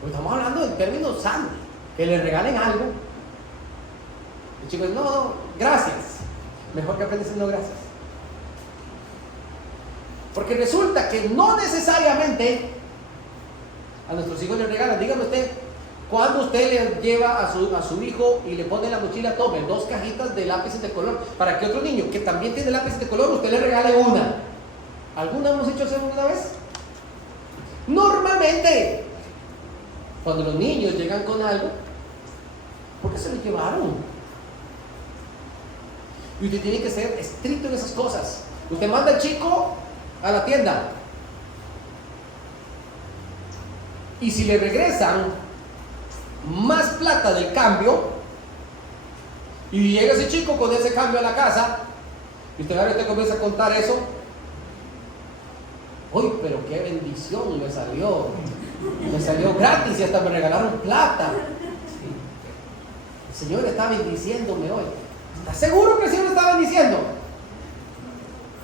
pues estamos hablando en términos sanos, que le regalen algo, el chico dice, no, gracias. Mejor que aprendes diciendo gracias. Porque resulta que no necesariamente a nuestros hijos les regalan. Dígame usted, cuando usted le lleva a su hijo y le pone en la mochila, tome 2 cajitas de lápices de color, para que otro niño que también tiene lápices de color, usted le regale una. ¿Alguna hemos hecho eso alguna vez? Normalmente, cuando los niños llegan con algo, ¿por qué se lo llevaron? Y usted tiene que ser estricto en esas cosas. Usted manda al chico a la tienda y si le regresan más plata del cambio y llega ese chico con ese cambio a la casa y usted comienza a contar eso, uy, pero qué bendición me salió gratis y hasta me regalaron plata. El Señor está bendiciéndome hoy. ¿Estás seguro que el Señor está bendiciendo?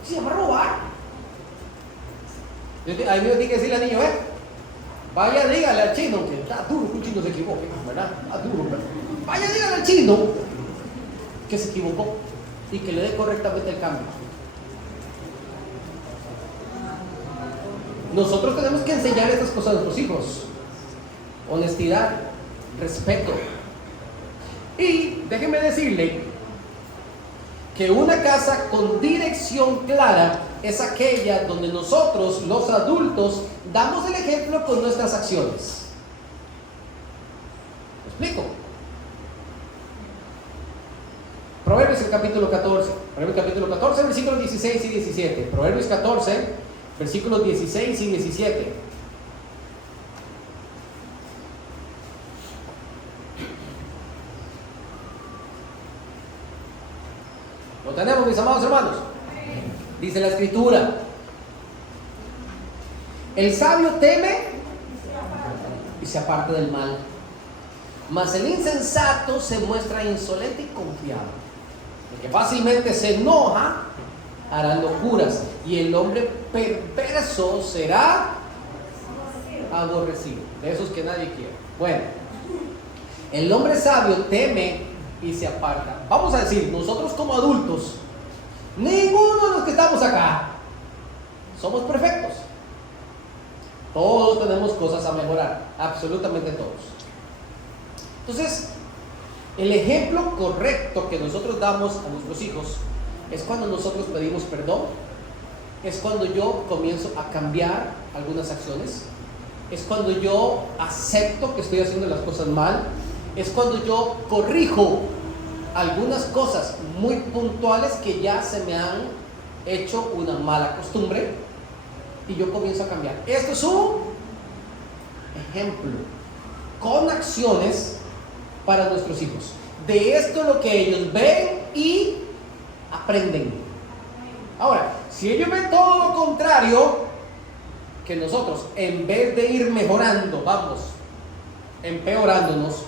Se llama robar. Ahí me tiene que decirle al niño, vaya, dígale al chino, que está duro que un chino se equivoque, ¿verdad? Está duro, ¿verdad? Vaya, dígale al chino que se equivocó y que le dé correctamente el cambio. Nosotros tenemos que enseñar estas cosas a nuestros hijos. Honestidad, respeto. Y déjenme decirle que una casa con dirección clara es aquella donde nosotros, los adultos, damos el ejemplo con nuestras acciones. ¿Me explico? Proverbios el capítulo 14. Proverbios capítulo 14, versículos 16 y 17. Proverbios 14, versículos 16 y 17. ¿Lo tenemos, mis amados hermanos? Dice la Escritura: el sabio teme y se aparta del mal, mas el insensato se muestra insolente y confiado. El que fácilmente se enoja hará locuras, y el hombre perverso será aborrecido. De esos que nadie quiere. Bueno, el hombre sabio teme y se aparta. Vamos a decir, nosotros como adultos, ninguno de los que estamos acá somos perfectos. Todos tenemos cosas a mejorar, absolutamente todos. Entonces, el ejemplo correcto que nosotros damos a nuestros hijos es cuando nosotros pedimos perdón, es cuando yo comienzo a cambiar algunas acciones, es cuando yo acepto que estoy haciendo las cosas mal, es cuando yo corrijo algunas cosas muy puntuales que ya se me han hecho una mala costumbre y yo comienzo a cambiar. Esto es un ejemplo con acciones para nuestros hijos. De esto es lo que ellos ven y aprenden. Ahora, si ellos ven todo lo contrario que nosotros, en vez de ir mejorando, vamos empeorándonos.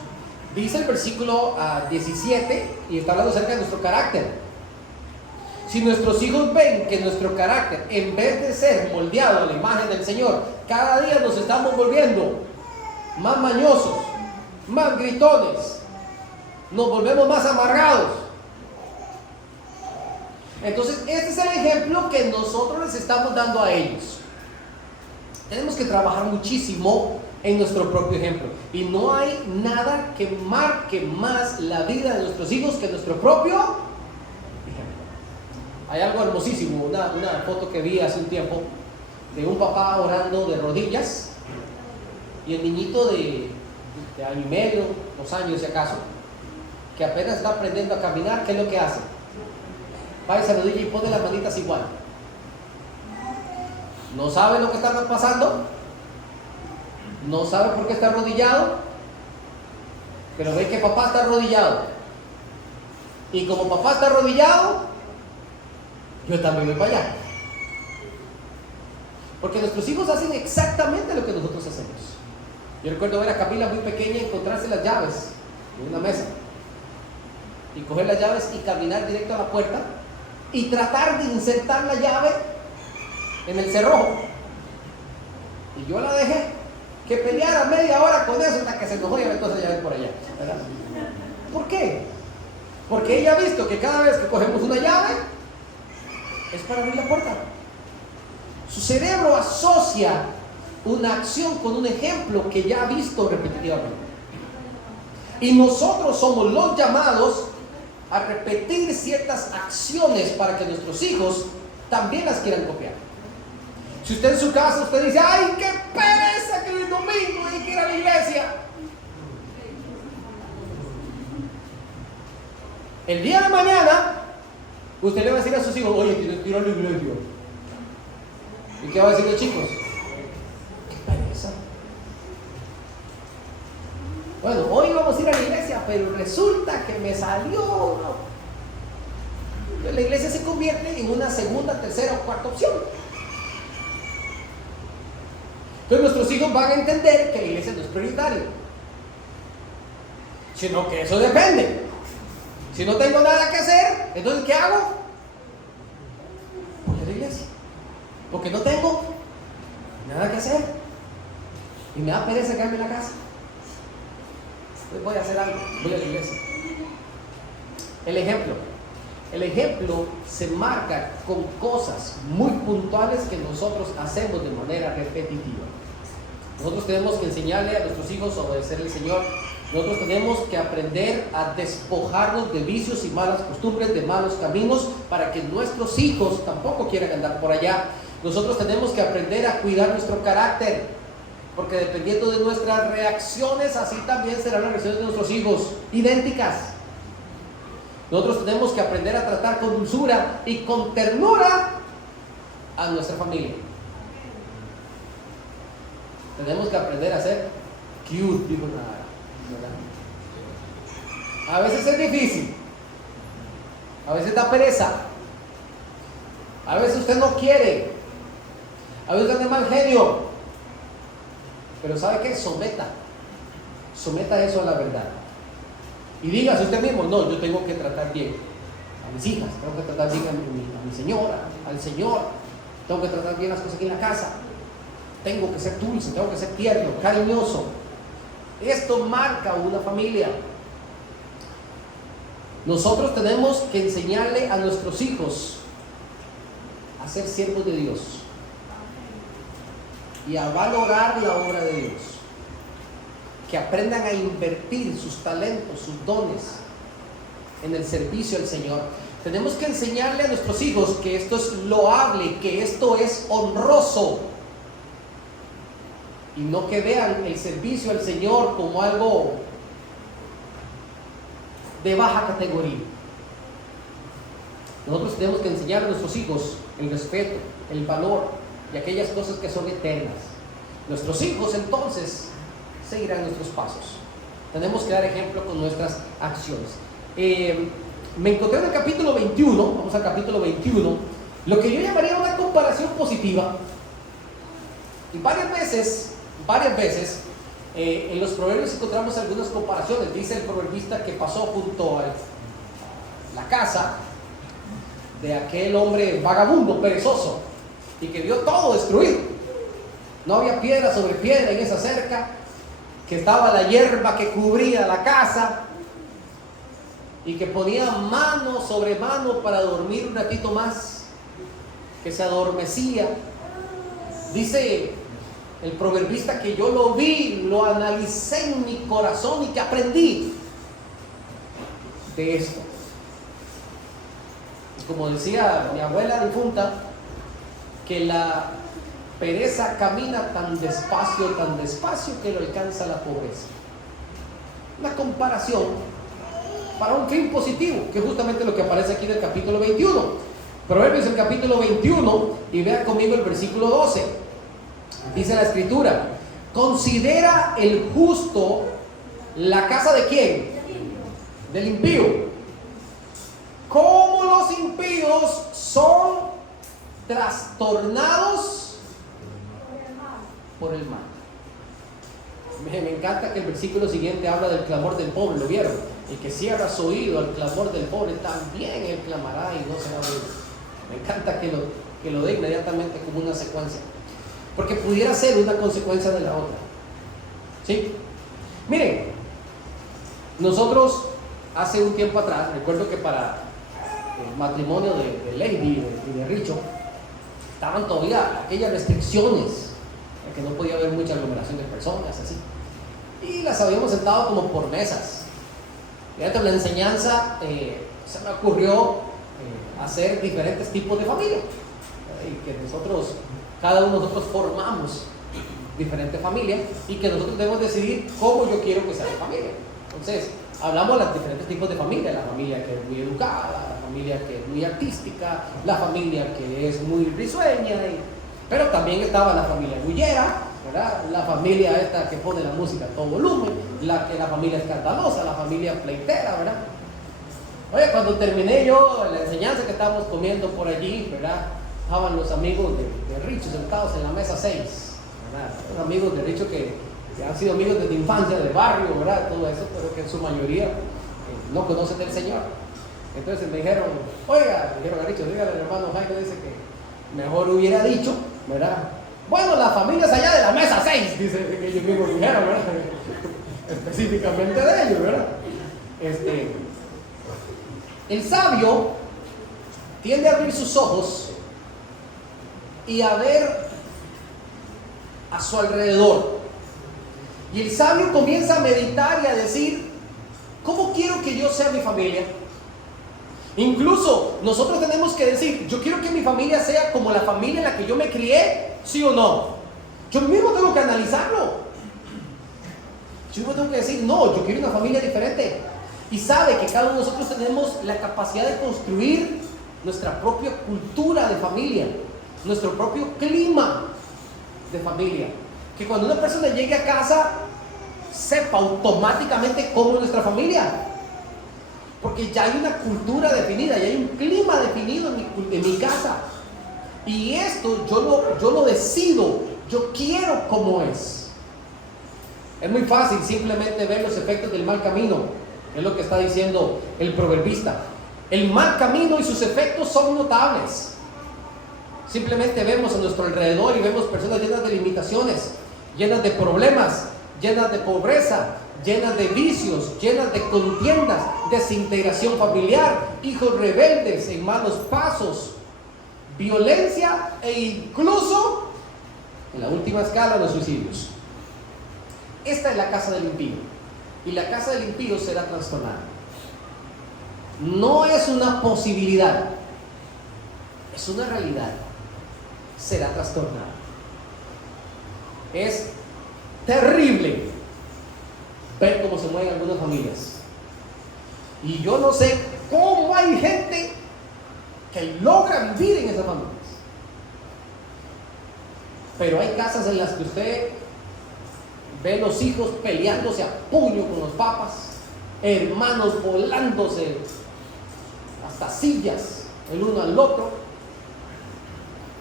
Dice el versículo 17, y está hablando acerca de nuestro carácter. Si nuestros hijos ven que nuestro carácter, en vez de ser moldeado a la imagen del Señor, cada día nos estamos volviendo más mañosos, más gritones, nos volvemos más amargados. Entonces, este es el ejemplo que nosotros les estamos dando a ellos. Tenemos que trabajar muchísimo en nuestro propio ejemplo. Y no hay nada que marque más la vida de nuestros hijos que nuestro propio ejemplo. Hay algo hermosísimo, una foto que vi hace un tiempo de un papá orando de rodillas y el niñito de año y medio, 2 años si acaso, que apenas está aprendiendo a caminar, ¿qué es lo que hace? Va y se arrodilla y pone las manitas igual. No sabe lo que está pasando, no sabe por qué está arrodillado, pero ve que papá está arrodillado. Y como papá está arrodillado, yo también voy para allá. Porque nuestros hijos hacen exactamente lo que nosotros hacemos. Yo recuerdo ver a Camila muy pequeña encontrarse las llaves en una mesa y coger las llaves y caminar directo a la puerta y tratar de insertar la llave en el cerrojo. Y yo la dejé que peleara media hora con eso hasta que se enojó y aventó esa llave por allá, ¿verdad? ¿Por qué? Porque ella ha visto que cada vez que cogemos una llave es para abrir la puerta. Su cerebro asocia una acción con un ejemplo que ya ha visto repetitivamente. Y nosotros somos los llamados a repetir ciertas acciones para que nuestros hijos también las quieran copiar. Si usted en su casa, usted dice, ¡ay, qué pereza que el domingo hay que ir a la iglesia! El día de mañana, usted le va a decir a sus hijos, oye, tienes que ir a la iglesia. ¿Y qué va a decir los chicos? ¡Qué pereza! Bueno, hoy vamos a ir a la iglesia, pero resulta que me salió. La iglesia se convierte en una segunda, tercera o cuarta opción. Entonces nuestros hijos van a entender que la iglesia no es prioritaria, sino que eso depende. Si no tengo nada que hacer, entonces ¿qué hago? Voy a la iglesia, porque no tengo nada que hacer y me da pereza quedarme en la casa. Entonces voy a hacer algo, voy a la iglesia. El ejemplo se marca con cosas muy puntuales que nosotros hacemos de manera repetitiva. Nosotros tenemos que enseñarle a nuestros hijos a obedecer al Señor. Nosotros tenemos que aprender a despojarnos de vicios y malas costumbres, de malos caminos, para que nuestros hijos tampoco quieran andar por allá. Nosotros tenemos que aprender a cuidar nuestro carácter, porque dependiendo de nuestras reacciones, así también serán las reacciones de nuestros hijos, idénticas. Nosotros tenemos que aprender a tratar con dulzura y con ternura a nuestra familia. Tenemos que aprender a ser cute, dijo Nara, ¿verdad? A veces es difícil, a veces da pereza, a veces usted no quiere, a veces usted es mal genio, pero ¿sabe qué? Someta eso a la verdad. Y dígase usted mismo, no, yo tengo que tratar bien a mis hijas, tengo que tratar bien a mi señora, al Señor, tengo que tratar bien las cosas aquí en la casa, tengo que ser dulce, tengo que ser tierno, cariñoso. Esto marca una familia. Nosotros tenemos que enseñarle a nuestros hijos a ser siervos de Dios y a valorar la obra de Dios. Que aprendan a invertir sus talentos, sus dones en el servicio al Señor. Tenemos que enseñarle a nuestros hijos que esto es loable, que esto es honroso, y no que vean el servicio al Señor como algo de baja categoría. Nosotros tenemos que enseñar a nuestros hijos el respeto, el valor y aquellas cosas que son eternas. Nuestros hijos entonces seguirán nuestros pasos. Tenemos que dar ejemplo con nuestras acciones. Me encontré en el capítulo 21, vamos al capítulo 21, lo que yo llamaría una comparación positiva. Y varias veces en los proverbios encontramos algunas comparaciones. Dice el proverbista que pasó junto a la casa de aquel hombre vagabundo, perezoso, y que vio todo destruido. No había piedra sobre piedra en esa cerca, que estaba la hierba que cubría la casa, y que ponía mano sobre mano para dormir un ratito más, que se adormecía. Dice el proverbista que yo lo vi, lo analicé en mi corazón y que aprendí de esto. Y como decía mi abuela difunta, que la pereza camina tan despacio que lo alcanza la pobreza. Una comparación para un fin positivo, que es justamente lo que aparece aquí en el capítulo 21. Proverbios el capítulo 21, y vea conmigo el versículo 12. Dice la escritura: considera el justo la casa de ¿quién? Del impío. Como los impíos son trastornados por el mal. Me encanta que el versículo siguiente habla del clamor del pobre, ¿lo vieron? El que cierra su oído al clamor del pobre, también él clamará y no será oído. Me encanta que lo dé inmediatamente como una secuencia, porque pudiera ser una consecuencia de la otra. ¿Sí? Miren, nosotros hace un tiempo atrás, recuerdo que para el matrimonio de Lady y de Richo, estaban todavía aquellas restricciones, que no podía haber mucha aglomeración de personas, así. Y las habíamos sentado como por mesas. Fíjate, la enseñanza se me ocurrió hacer diferentes tipos de familia. Y que nosotros, cada uno de nosotros formamos diferentes familias y que nosotros debemos decidir cómo yo quiero que sea mi familia. Entonces, hablamos de los diferentes tipos de familia: la familia que es muy educada, la familia que es muy artística, la familia que es muy risueña, pero también estaba la familia bullera, ¿verdad? La familia esta que pone la música a todo volumen, la familia escandalosa, la familia pleitera, ¿verdad? Oye, cuando terminé yo la enseñanza que estábamos comiendo por allí, ¿verdad? Estaban los amigos de Richo sentados en la mesa 6, ¿verdad? Los amigos de Richo que han sido amigos desde infancia, de barrio, ¿verdad? Todo eso, pero que en su mayoría no conocen del Señor. Entonces me dijeron, oiga, me dijeron a Richo, dígale al hermano Jaime, dice que mejor hubiera dicho, ¿verdad? Bueno, la familia es allá de la mesa 6, dice que ellos mismos dijeron, ¿verdad? Específicamente de ellos, ¿verdad? El sabio tiende a abrir sus ojos y a ver a su alrededor. Y el sabio comienza a meditar y a decir: ¿cómo quiero que yo sea mi familia? Incluso nosotros tenemos que decir: yo quiero que mi familia sea como la familia en la que yo me crié, ¿sí o no? Yo mismo tengo que analizarlo. Yo mismo tengo que decir: no, yo quiero una familia diferente. Y sabe que cada uno de nosotros tenemos la capacidad de construir nuestra propia cultura de familia, nuestro propio clima de familia. Que cuando una persona llegue a casa, sepa automáticamente cómo es nuestra familia. Porque ya hay una cultura definida, ya hay un clima definido en mi casa. Y esto yo lo decido, yo quiero cómo es. Es muy fácil simplemente ver los efectos del mal camino. Es lo que está diciendo el proverbista. El mal camino y sus efectos son notables. Simplemente vemos a nuestro alrededor y vemos personas llenas de limitaciones, llenas de problemas, llenas de pobreza, llenas de vicios, llenas de contiendas, desintegración familiar, hijos rebeldes en malos pasos, violencia e incluso, en la última escala, los suicidios. Esta es la casa del impío, y la casa del impío será trastornada. No es una posibilidad, es una realidad. Será trastornada. Es terrible ver cómo se mueven algunas familias. Y yo no sé cómo hay gente que logra vivir en esas familias. Pero hay casas en las que usted ve los hijos peleándose a puño con los papás, hermanos volándose hasta sillas el uno al otro,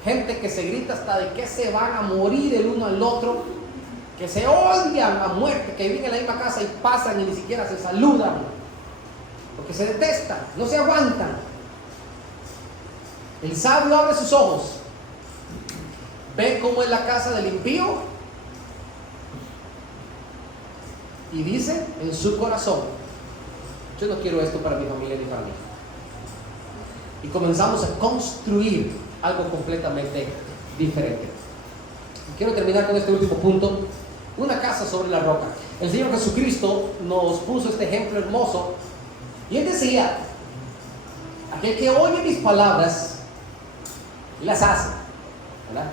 gente que se grita hasta de que se van a morir el uno al otro, que se odian a muerte, que viven en la misma casa y pasan y ni siquiera se saludan, porque se detestan, no se aguantan. El sabio abre sus ojos, ve cómo es la casa del impío y dice en su corazón: yo no quiero esto para mi familia ni para mí. Y comenzamos a construir algo completamente diferente. Quiero terminar con este último punto: una casa sobre la roca. El Señor Jesucristo nos puso este ejemplo hermoso, y Él decía: aquel que oye mis palabras y las hace, ¿verdad?,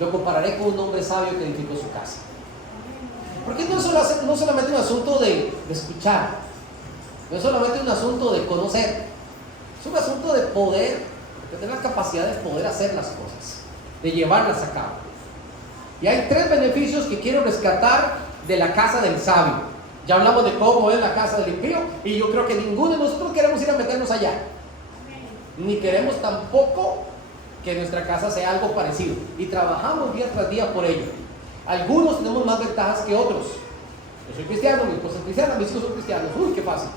lo compararé con un hombre sabio que edificó su casa. Porque no es solamente un asunto de escuchar, no es solamente un asunto de conocer, es un asunto de poder, de tener la capacidad de poder hacer las cosas, de llevarlas a cabo. Y hay 3 beneficios que quiero rescatar de la casa del sabio. Ya hablamos de cómo es la casa del impío, y yo creo que ninguno de nosotros queremos ir a meternos allá, ni queremos tampoco que nuestra casa sea algo parecido, y trabajamos día tras día por ello. Algunos tenemos más ventajas que otros. Yo soy cristiano, mi esposa es cristiana, mis hijos son cristianos. Uy, qué fácil.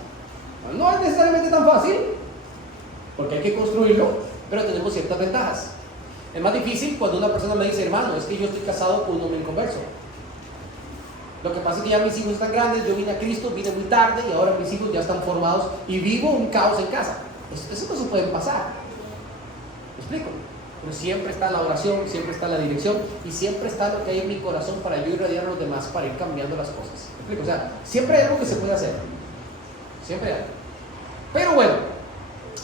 No es necesariamente tan fácil, porque hay que construirlo, pero tenemos ciertas ventajas. Es más difícil cuando una persona me dice: hermano, es que yo estoy casado con un hombre inconverso. Lo que pasa es que ya mis hijos están grandes, yo vine a Cristo, vine muy tarde, y ahora mis hijos ya están formados y vivo un caos en casa. Eso no se puede pasar. ¿Me explico? Pero siempre está la oración, siempre está la dirección, y siempre está lo que hay en mi corazón para yo irradiar a los demás, para ir cambiando las cosas. ¿Me explico? O sea, siempre hay algo que se puede hacer. Siempre hay. Pero bueno,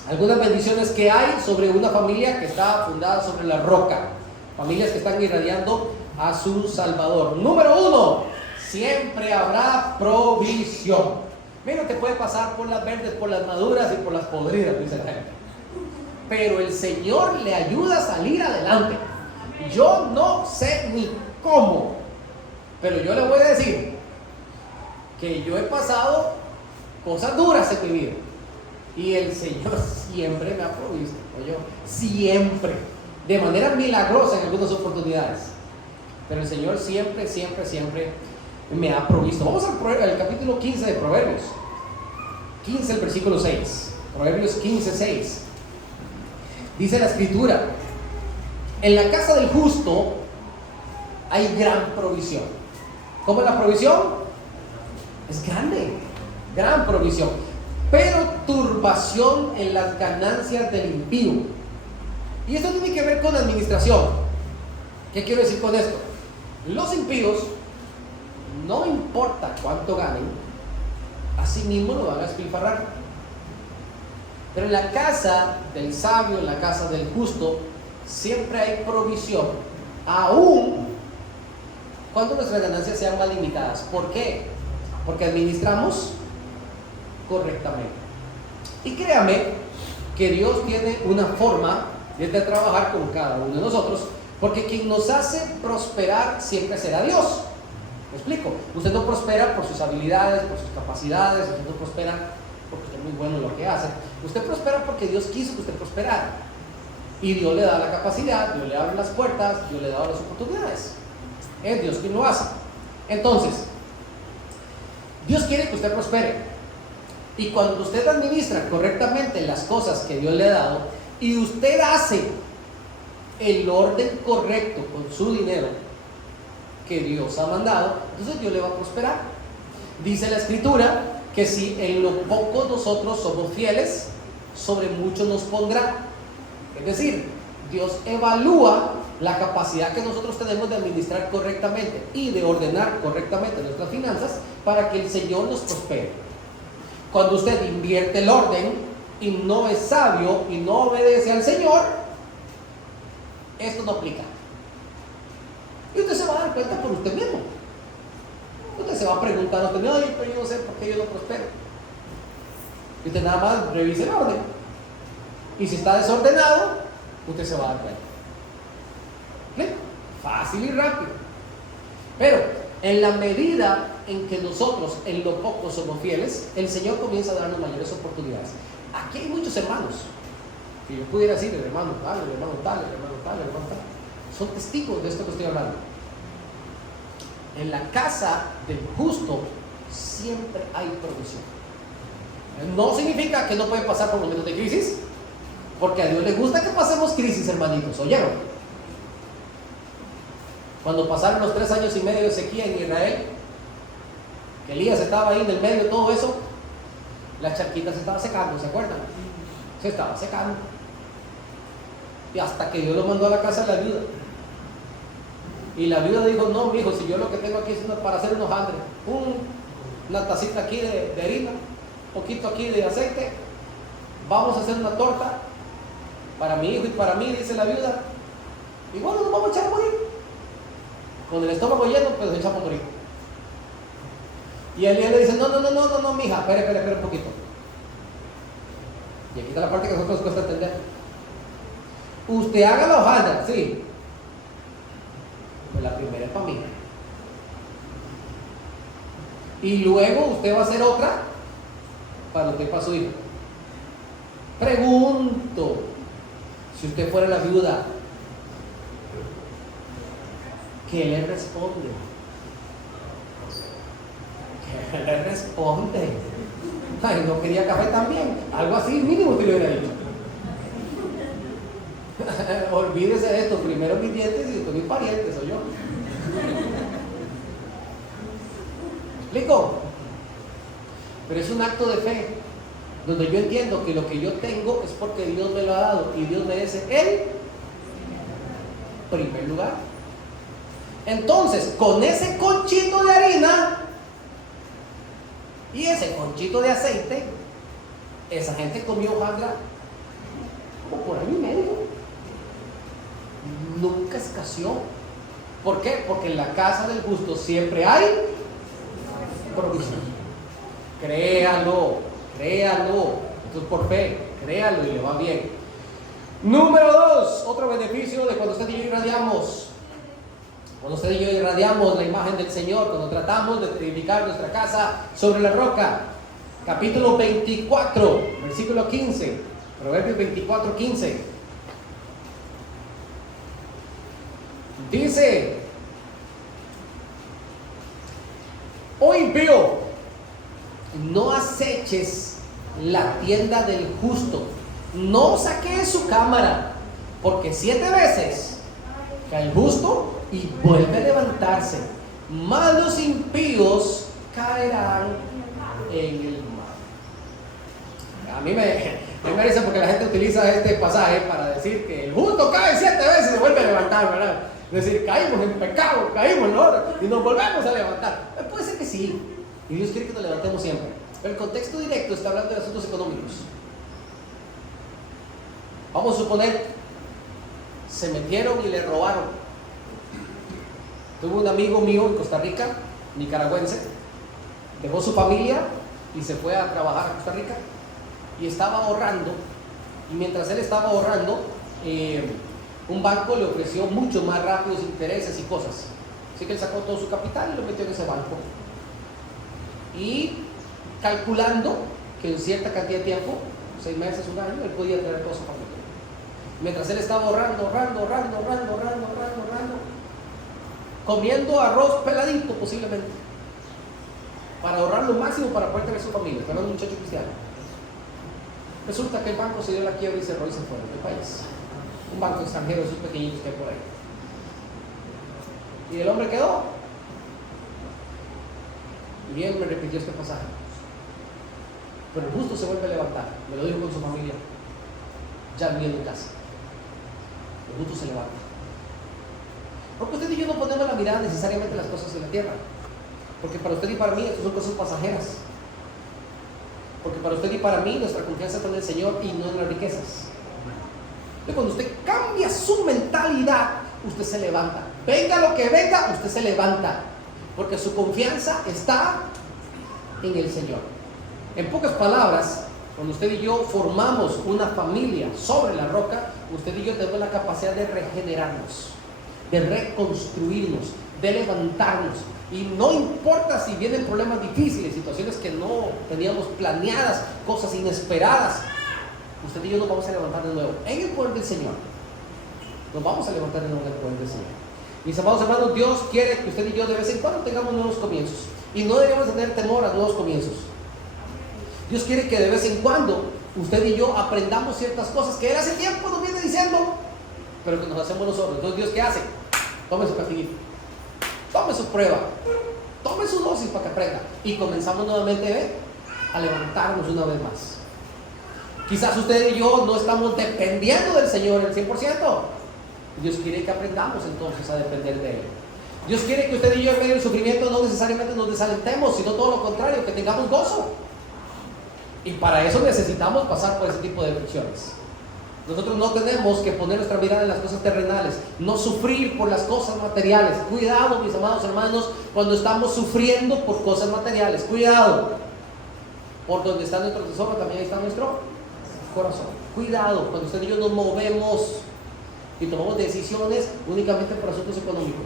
algunas bendiciones que hay sobre una familia que está fundada sobre la roca. Familias que están irradiando a su Salvador. Número 1, siempre habrá provisión. Mira, te puede pasar por las verdes, por las maduras y por las podridas, dice la gente. Pero el Señor le ayuda a salir adelante. Yo no sé ni cómo, pero yo le voy a decir que yo he pasado cosas duras en mi vida, y el Señor siempre me ha provisto, siempre, de manera milagrosa en algunas oportunidades, pero el Señor siempre, siempre, siempre me ha provisto. Vamos al capítulo 15 de Proverbios, 15, el versículo 6. Proverbios 15, 6. Dice la Escritura: en la casa del justo hay gran provisión. ¿Cómo es la provisión? Es grande, gran provisión. Pero turbación en las ganancias del impío. Y esto tiene que ver con administración. ¿Qué quiero decir con esto? Los impíos, no importa cuánto ganen, así mismo lo van a despilfarrar. Pero en la casa del sabio, en la casa del justo, siempre hay provisión, aún cuando nuestras ganancias sean más limitadas. ¿Por qué? Porque administramos correctamente. Y créame que Dios tiene una forma de trabajar con cada uno de nosotros, porque quien nos hace prosperar siempre será Dios. ¿Me explico? Usted no prospera por sus habilidades, por sus capacidades, usted no prospera porque usted es muy bueno en lo que hace. Usted prospera porque Dios quiso que usted prosperara, y Dios le da la capacidad, Dios le abre las puertas, Dios le da las oportunidades. Es Dios quien lo hace. Entonces, Dios quiere que usted prospere, y cuando usted administra correctamente las cosas que Dios le ha dado, y usted hace el orden correcto con su dinero que Dios ha mandado, entonces Dios le va a prosperar. Dice la Escritura que si en lo poco nosotros somos fieles, sobre mucho nos pondrá. Es decir, Dios evalúa la capacidad que nosotros tenemos de administrar correctamente y de ordenar correctamente nuestras finanzas para que el Señor nos prospere. Cuando usted invierte el orden y no es sabio y no obedece al Señor, esto no aplica. Y usted se va a dar cuenta por usted mismo. Usted se va a preguntar a usted: ay, pero yo no sé por qué yo no prospero. Y usted nada más revise el orden, y si está desordenado, usted se va a dar cuenta. ¿Sí? Fácil y rápido. Pero en la medida en que nosotros en lo poco somos fieles, el Señor comienza a darnos mayores oportunidades. Aquí hay muchos hermanos, si yo pudiera decir el hermano tal, el hermano tal, el hermano tal, el hermano tal, son testigos de esto que estoy hablando. En la casa del justo siempre hay provisión. No significa que no puede pasar por momentos de crisis, porque a Dios le gusta que pasemos crisis, hermanitos. ¿Oyeron? Cuando pasaron los 3 años y medio de sequía en Israel, Elías estaba ahí en el medio de todo eso, La charquita se estaba secando, ¿se acuerdan? Se estaba secando. Y hasta que Dios lo mandó a la casa de la viuda. Y la viuda dijo, no, mijo, si yo lo que tengo aquí es para hacer unos hojaldre, una tacita aquí de harina, un poquito aquí de aceite, vamos a hacer una torta para mi hijo y para mí, dice la viuda. Y bueno, nos vamos a echar a morir. Con el estómago lleno, pues nos echamos a morir. Y él le dice, no, mija, espere un poquito. Y aquí está la parte que a nosotros nos cuesta entender. Usted haga la hojaldra, sí. Pues la primera es para mí. Y luego usted va a hacer otra para usted y para su hijo. Pregunto, si usted fuera la viuda, ¿qué le responde? ¿Qué le responde? Ay, no quería café también. Algo así mínimo que le hubiera dicho. Olvídese de esto, primero mis dientes y después mis parientes, soy yo. ¿Me explico? Pero es un acto de fe, donde yo entiendo que lo que yo tengo es porque Dios me lo ha dado y Dios merece el primer lugar. Entonces, con ese conchito de harina y ese conchito de aceite, esa gente comió hojaldra como por año y medio. Nunca escaseó. ¿Por qué? Porque en la casa del justo siempre hay provisión. Créalo. Entonces, por fe, créalo y le va bien. Número 2, otro beneficio de cuando usted y yo irradiamos. Cuando usted y yo irradiamos la imagen del Señor, cuando tratamos de edificar nuestra casa sobre la roca. Capítulo 24, versículo 15. Proverbios 24, 15. Dice: oh impío, no aceches la tienda del justo, no saques su cámara, porque 7 veces cae el justo y vuelve a levantarse, mas los impíos caerán en el mar. A mí me parece porque la gente utiliza este pasaje para decir que el justo cae 7 veces y se vuelve a levantar, ¿verdad? Es decir, caímos en pecado, caímos en orden y nos volvemos a levantar. Puede ser que sí, y Dios quiere que nos levantemos siempre. Pero el contexto directo está hablando de asuntos económicos. Vamos a suponer, se metieron y le robaron. Tuve un amigo mío en Costa Rica, nicaragüense, dejó su familia y se fue a trabajar a Costa Rica y estaba ahorrando. Y mientras él estaba ahorrando, un banco le ofreció mucho más rápidos intereses y cosas. Así que él sacó todo su capital y lo metió en ese banco. Y calculando que en cierta cantidad de tiempo, 6 meses, un año, él podía tener todo su familia. Mientras él estaba ahorrando, comiendo arroz peladito posiblemente, para ahorrar lo máximo para poder tener su familia, pero era un muchacho cristiano. Resulta que el banco se dio la quiebra y cerró y se fue del país. Un banco extranjero de esos pequeñitos que hay por ahí. Y el hombre quedó. Y bien me repitió este pasaje. Pero el justo se vuelve a levantar. Me lo dijo con su familia. Ya viviendo en casa. El justo se levanta. Porque usted y yo no ponemos la mirada necesariamente en las cosas de la tierra. Porque para usted y para mí estas son cosas pasajeras. Porque para usted y para mí nuestra confianza está en el Señor y no en las riquezas. Y cuando usted cambia su mentalidad, usted se levanta. Venga lo que venga, usted se levanta. Porque su confianza está en el Señor. En pocas palabras, cuando usted y yo formamos una familia sobre la roca, usted y yo tenemos la capacidad de regenerarnos, de reconstruirnos, de levantarnos. Y no importa si vienen problemas difíciles, situaciones que no teníamos planeadas, cosas inesperadas, usted y yo nos vamos a levantar de nuevo en el poder del Señor. Nos vamos a levantar de nuevo en el poder del Señor. Mis amados hermanos, Dios quiere que usted y yo de vez en cuando tengamos nuevos comienzos. Y no debemos tener temor a nuevos comienzos. Dios quiere que de vez en cuando usted y yo aprendamos ciertas cosas que Él hace tiempo nos viene diciendo, pero que nos hacemos nosotros. Entonces, ¿Dios qué hace? Tome su castiguito, tome su prueba, tome su dosis para que aprenda. Y comenzamos nuevamente a levantarnos una vez más. Quizás usted y yo no estamos dependiendo del Señor al 100%. Dios quiere que aprendamos entonces a depender de Él. Dios quiere que usted y yo en medio del sufrimiento no necesariamente nos desalentemos, sino todo lo contrario, que tengamos gozo. Y para eso necesitamos pasar por ese tipo de aflicciones. Nosotros no tenemos que poner nuestra mirada en las cosas terrenales, no sufrir por las cosas materiales. Cuidado, mis amados hermanos, cuando estamos sufriendo por cosas materiales. Cuidado. Por donde está nuestro tesoro, también ahí está nuestro corazón. Cuidado, cuando usted y yo nos movemos y tomamos decisiones únicamente por asuntos económicos.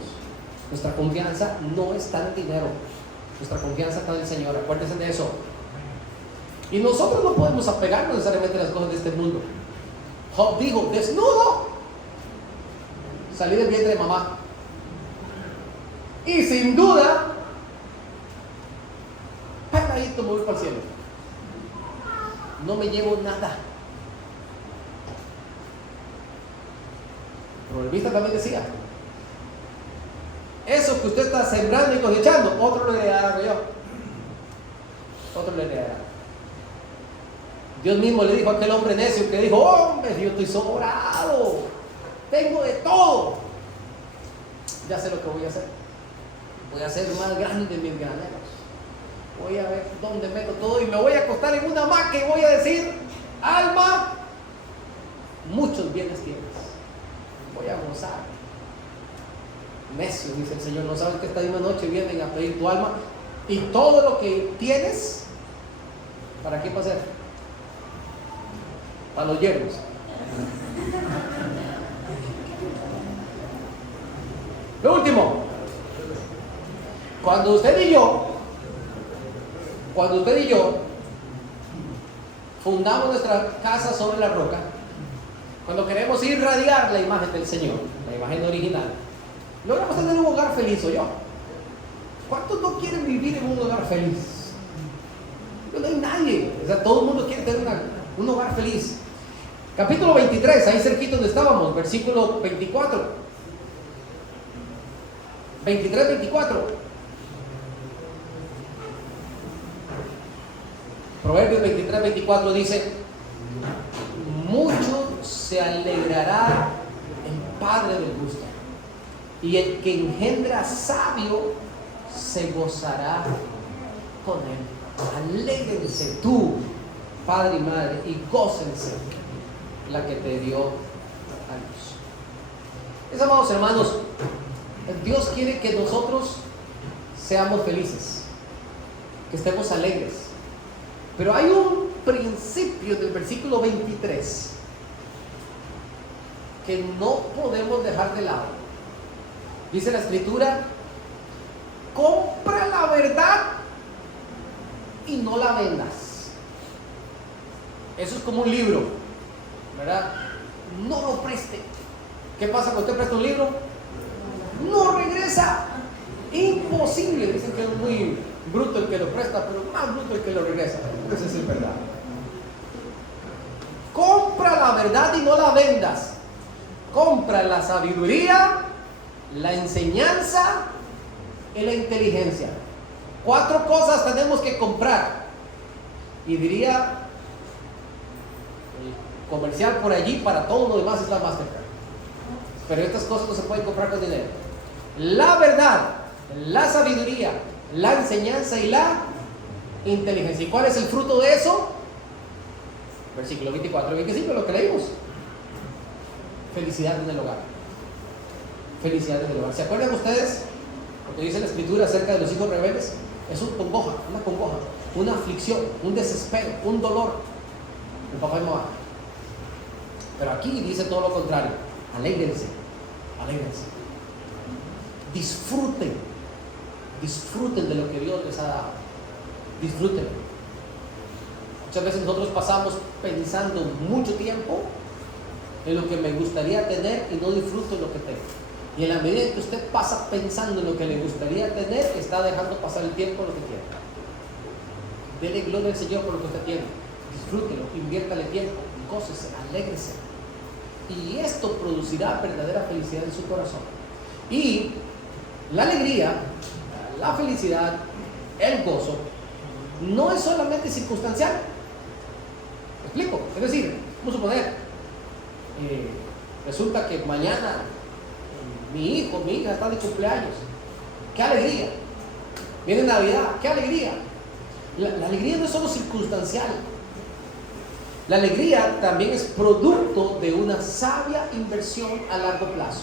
Nuestra confianza no está en el dinero, nuestra confianza está en el Señor. Acuérdense de eso. Y nosotros no podemos apegarnos necesariamente a las cosas de este mundo. Job dijo: desnudo salí del vientre de mamá, y sin duda pegadito me voy para el cielo. No me llevo nada. El proverbista también decía: eso que usted está sembrando y cosechando, otro le heredará yo. Otro le heredará. Dios mismo le dijo a aquel hombre necio que dijo: hombre, yo estoy sobrado, tengo de todo, ya sé lo que voy a hacer. Voy a hacer más grande mis graneros. Voy a ver dónde meto todo y me voy a acostar en una hamaca y voy a decir: alma, muchos bienes tienes, voy a gozar. Necio, dice el Señor, no sabes que esta misma noche vienen a pedir tu alma y todo lo que tienes, ¿para qué va a ser? Para los yernos. Lo último, cuando usted y yo fundamos nuestra casa sobre la roca, cuando queremos irradiar la imagen del Señor, la imagen original, logramos tener un hogar feliz, ¿o yo? ¿Cuántos no quieren vivir en un hogar feliz? No hay nadie, o sea, todo el mundo quiere tener un hogar feliz. Capítulo 23, ahí cerquita donde estábamos, versículo 24. 23, 24. Proverbios 23, 24 dice: mucho se alegrará el padre del justo, y el que engendra sabio se gozará con él. Alégrense tú, padre y madre, y gócense la que te dio a luz. Mis amados hermanos, Dios quiere que nosotros seamos felices, que estemos alegres. Pero hay un principio del versículo 23 que no podemos dejar de lado. Dice la Escritura: compra la verdad y no la vendas. Eso es como un libro, ¿verdad? No lo preste. ¿Qué pasa cuando usted presta un libro? No regresa. Imposible. Dicen que es muy bruto el que lo presta, pero más bruto el que lo regresa. Esa es verdad. Compra la verdad y no la vendas. Compra la sabiduría, la enseñanza y la inteligencia. 4 cosas tenemos que comprar. Y diría el comercial por allí: para todo lo demás está Mastercard. Pero estas cosas no se pueden comprar con dinero. La verdad, la sabiduría, la enseñanza y la inteligencia. ¿Y cuál es el fruto de eso? Versículo 24 y 25, lo que leímos. Felicidad en el hogar. Felicidad en el hogar. ¿Se acuerdan ustedes lo que dice la Escritura acerca de los hijos rebeldes? Es una congoja, una aflicción, un desespero, un dolor de papá y mamá. Pero aquí dice todo lo contrario: alégrense, alégrense, disfruten de lo que Dios les ha dado, disfruten. Muchas veces nosotros pasamos pensando mucho tiempo en lo que me gustaría tener y no disfruto de lo que tengo. Y en la medida en que usted pasa pensando en lo que le gustaría tener, está dejando pasar el tiempo en lo que quiere. Dele gloria al Señor por lo que usted tiene. Disfrútelo, inviértale tiempo, gócese, alégrese. Y esto producirá verdadera felicidad en su corazón. Y la alegría, la felicidad, el gozo no es solamente circunstancial. ¿Me explico? Es decir, vamos a suponer, resulta que mañana mi hijo, mi hija está de cumpleaños. ¡Qué alegría! Viene Navidad, ¡qué alegría! La alegría no es solo circunstancial. La alegría también es producto de una sabia inversión a largo plazo.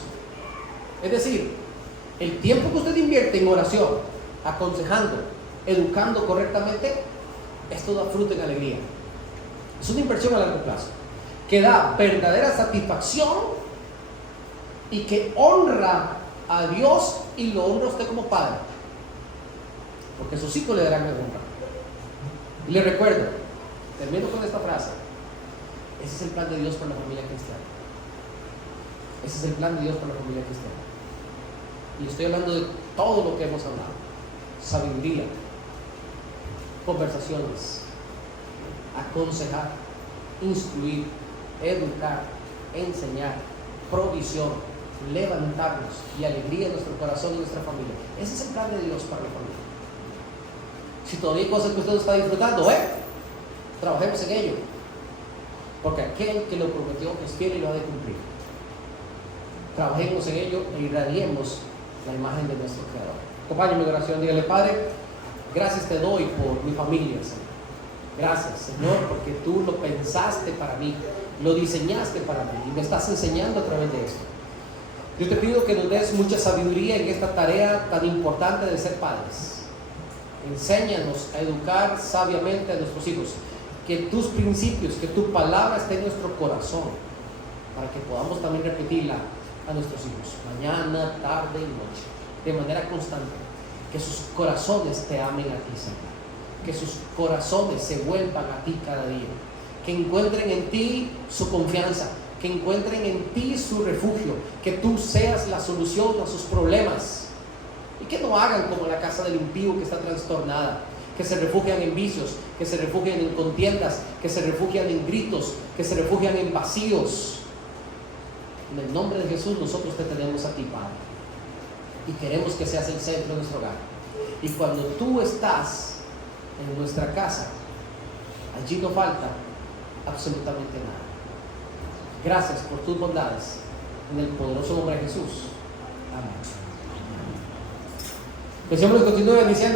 Es decir, el tiempo que usted invierte en oración, aconsejando, educando correctamente, esto da fruto en alegría. Es una inversión a largo plazo que da verdadera satisfacción y que honra a Dios y lo honra a usted como padre, porque sus hijos le darán la honra. Y le recuerdo, termino con esta frase: ese es el plan de Dios para la familia cristiana. Ese es el plan de Dios para la familia cristiana. Y estoy hablando de todo lo que hemos hablado: sabiduría, conversaciones, aconsejar, instruir, educar, enseñar, provisión, levantarnos y alegría en nuestro corazón y nuestra familia. Ese es el plan de Dios para la familia. Si todavía hay cosas que usted no está disfrutando, trabajemos en ello, porque aquel que lo prometió es fiel y lo ha de cumplir. Trabajemos en ello e irradiemos la imagen de nuestro Creador. Acompáñame en oración, dígale: Padre, gracias te doy por mi familia, Señor. Gracias, Señor, porque tú lo pensaste para mí, lo diseñaste para mí y me estás enseñando a través de esto. Yo te pido que nos des mucha sabiduría en esta tarea tan importante de ser padres. Enséñanos a educar sabiamente a nuestros hijos, que tus principios, que tu palabra esté en nuestro corazón, para que podamos también repetirla a nuestros hijos, mañana, tarde y noche, de manera constante. Que sus corazones te amen a ti, Señor. Que sus corazones se vuelvan a ti cada día. Que encuentren en ti su confianza. Que encuentren en ti su refugio. Que tú seas la solución a sus problemas. Y que no hagan como la casa del impío, que está trastornada, que se refugian en vicios, que se refugian en contiendas, que se refugian en gritos, que se refugian en vacíos. En el nombre de Jesús nosotros te tenemos a ti, Padre, y queremos que seas el centro de nuestro hogar. Y cuando tú estás en nuestra casa, allí no falta absolutamente nada. Gracias por tus bondades, en el poderoso nombre de Jesús. Amén. Que el Señor nos continúe bendiciendo.